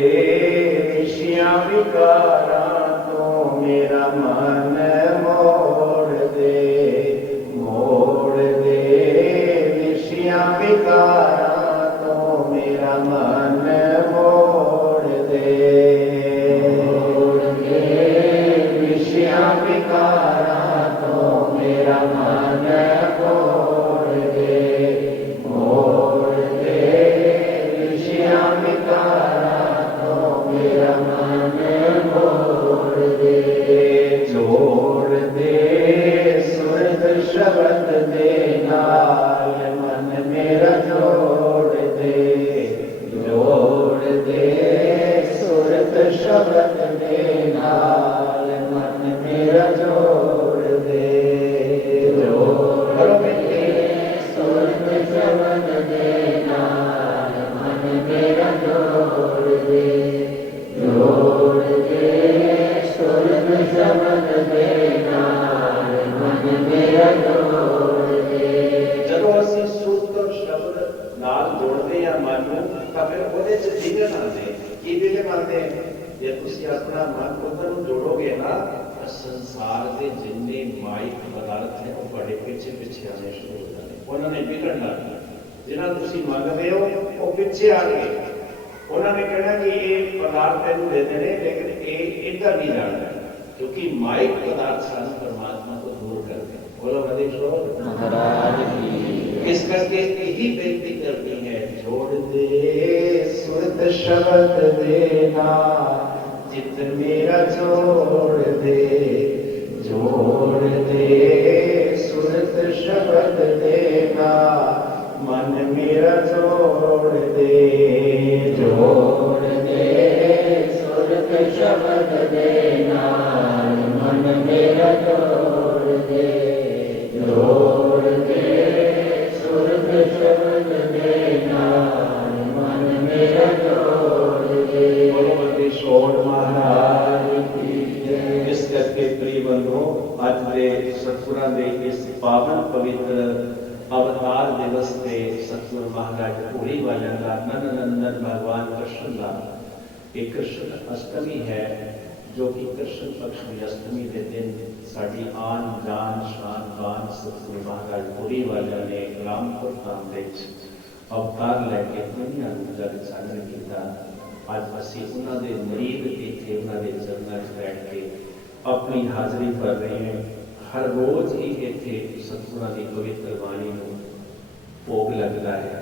विषया विकारा तो मेरा मन मोड़ दे, मोड़ दे विषया विकारा तो मेरा मन मोड़ दे, मोड़ दे विषया विकारा तो मेरा मन मोड़ दे, मोड़ दे विषया विकारा तो मेरा मन मोड़ दे, जोड़ दे सुरत शब्द दे नाल मन मेरा जोड़ दे, जोड़ दे सुरत शब्द दे नाल मन मेरा जोड़ दे, जोड़ दे सुरत शब्द दे नाल मन मेरा जोड़ दे, जोड़ दे सुरत शब्द दे नाल मन मेरा जोड़ दे। ਜਦੋਂ ਅਸੀਂ ਸੁਰਤ ਔਰ ਸ਼ਬਦ ਨਾਲ ਜੋੜਦੇ ਹਾਂ ਮਨ ਨੂੰ ਤਾਂ ਫਿਰ ਉਹਦੇ 'ਚ ਵਿਘਨ ਆਉਂਦੇ। ਕੀ ਵਿਘਨ ਆਉਂਦੇ? ਜੇ ਤੁਸੀਂ ਆਪਣਾ ਮਨ ਉਧਰ ਨੂੰ ਜੋੜੋਗੇ ਨਾ ਤਾਂ ਸੰਸਾਰ ਦੇ ਜਿੰਨੇ ਮਾਇਕ ਪਦਾਰਥ ਨੇ ਉਹ ਤੁਹਾਡੇ ਪਿੱਛੇ ਪਿੱਛੇ ਆਉਣੇ ਸ਼ੁਰੂ ਹੋ ਜਾਣੇ। ਉਹਨਾਂ ਨੇ ਵਿਗੜਨਾ, ਜਿਹਨਾਂ ਤੁਸੀਂ ਮੰਗਦੇ ਹੋ ਉਹ ਪਿੱਛੇ ਆ ਗਏ। ਉਹਨਾਂ ਨੇ ਕਹਿਣਾ ਕਿ ਇਹ ਪਦਾਰਥ ਇਹਨੂੰ ਦੇਦੇ ਨੇ ਲੇਕਿਨ ਇਹ ਇੱਧਰ ਨਹੀਂ ਜਾਣਾ, ਕਿਉਂਕਿ ਮਾਇਕ ਪਦਾਰਥ ਸਾਨੂੰ ਪਰਮਾਤਮਾ ਤੋਂ ਦੂਰ ਕਰਦੇ। बोलो मदेश्वर महाराज की। इस करके यही बेनती करनी है, जोड़ दे सुरत शब्द देना चित्त मेरा जोड़ दे, जोड़ दे सुरत शब्द देना मन मेरा जोड़ दे, जोड़ दे सुरत शब्द देना मन मेरा जोड़ दे, जोड़ दे सुरत शब्द देना मन मेरा जोड़ दे। बोलो मदेश्वर महाराज की जय। इस करके प्रिय बंधुओं, अज दे सतगुरां दे इस पावन पवित्र अवतार दिवस ते सतगुरु महाराज पूरी वालियां दा नंदन भगवान कृष्ण दा एक कृष्ण अष्टमी है, जो कि कृष्ण पक्ष की अष्टमी के दिन साड़ी आन जान शान बान सतगुरु महाराज पूरी वालियां ने रामपुर धाम विच अवतार लैके दुनिया नूं जग चानण कीता। अज असीं उन्हां दे मुरीद इत्थे उन्हां दे चरनां 'च बैठ के अपनी हाज़री भर रहे हैं। हर रोज़ ही इत्थे सतगुरां दी पवित्र बाणी नूं भोग लगदा है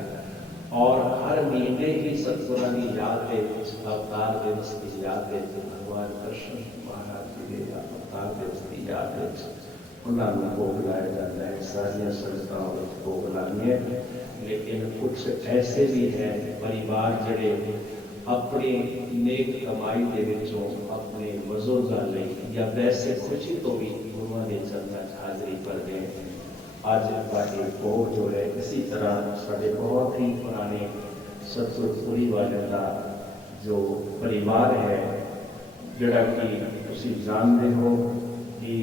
और हर महीने ही सतगुरां दी याद दे विच अवतार दिवस की याद दे विच भगवान कृष्ण महाराज जी दे अवतार दिवस की याद दे विच उन्हां नूं भोग लाया जाता है। सारियां संस्थावां विच भोग लाने, लेकिन कुछ ऐसे भी हैं परिवार जिहड़े अपनी नेक कमाई के विचों अपने बुजुर्गों लई या वैसे खुशी तो भी गुरुओं के चरणों में हाज़री भरते हैं। अज बाकी भोग जो है इसी तरह साढ़े बहुत ही पुराने सतगुरु पूरी वाले का जो परिवार है, जिहड़ा कि तुसीं जानते हो कि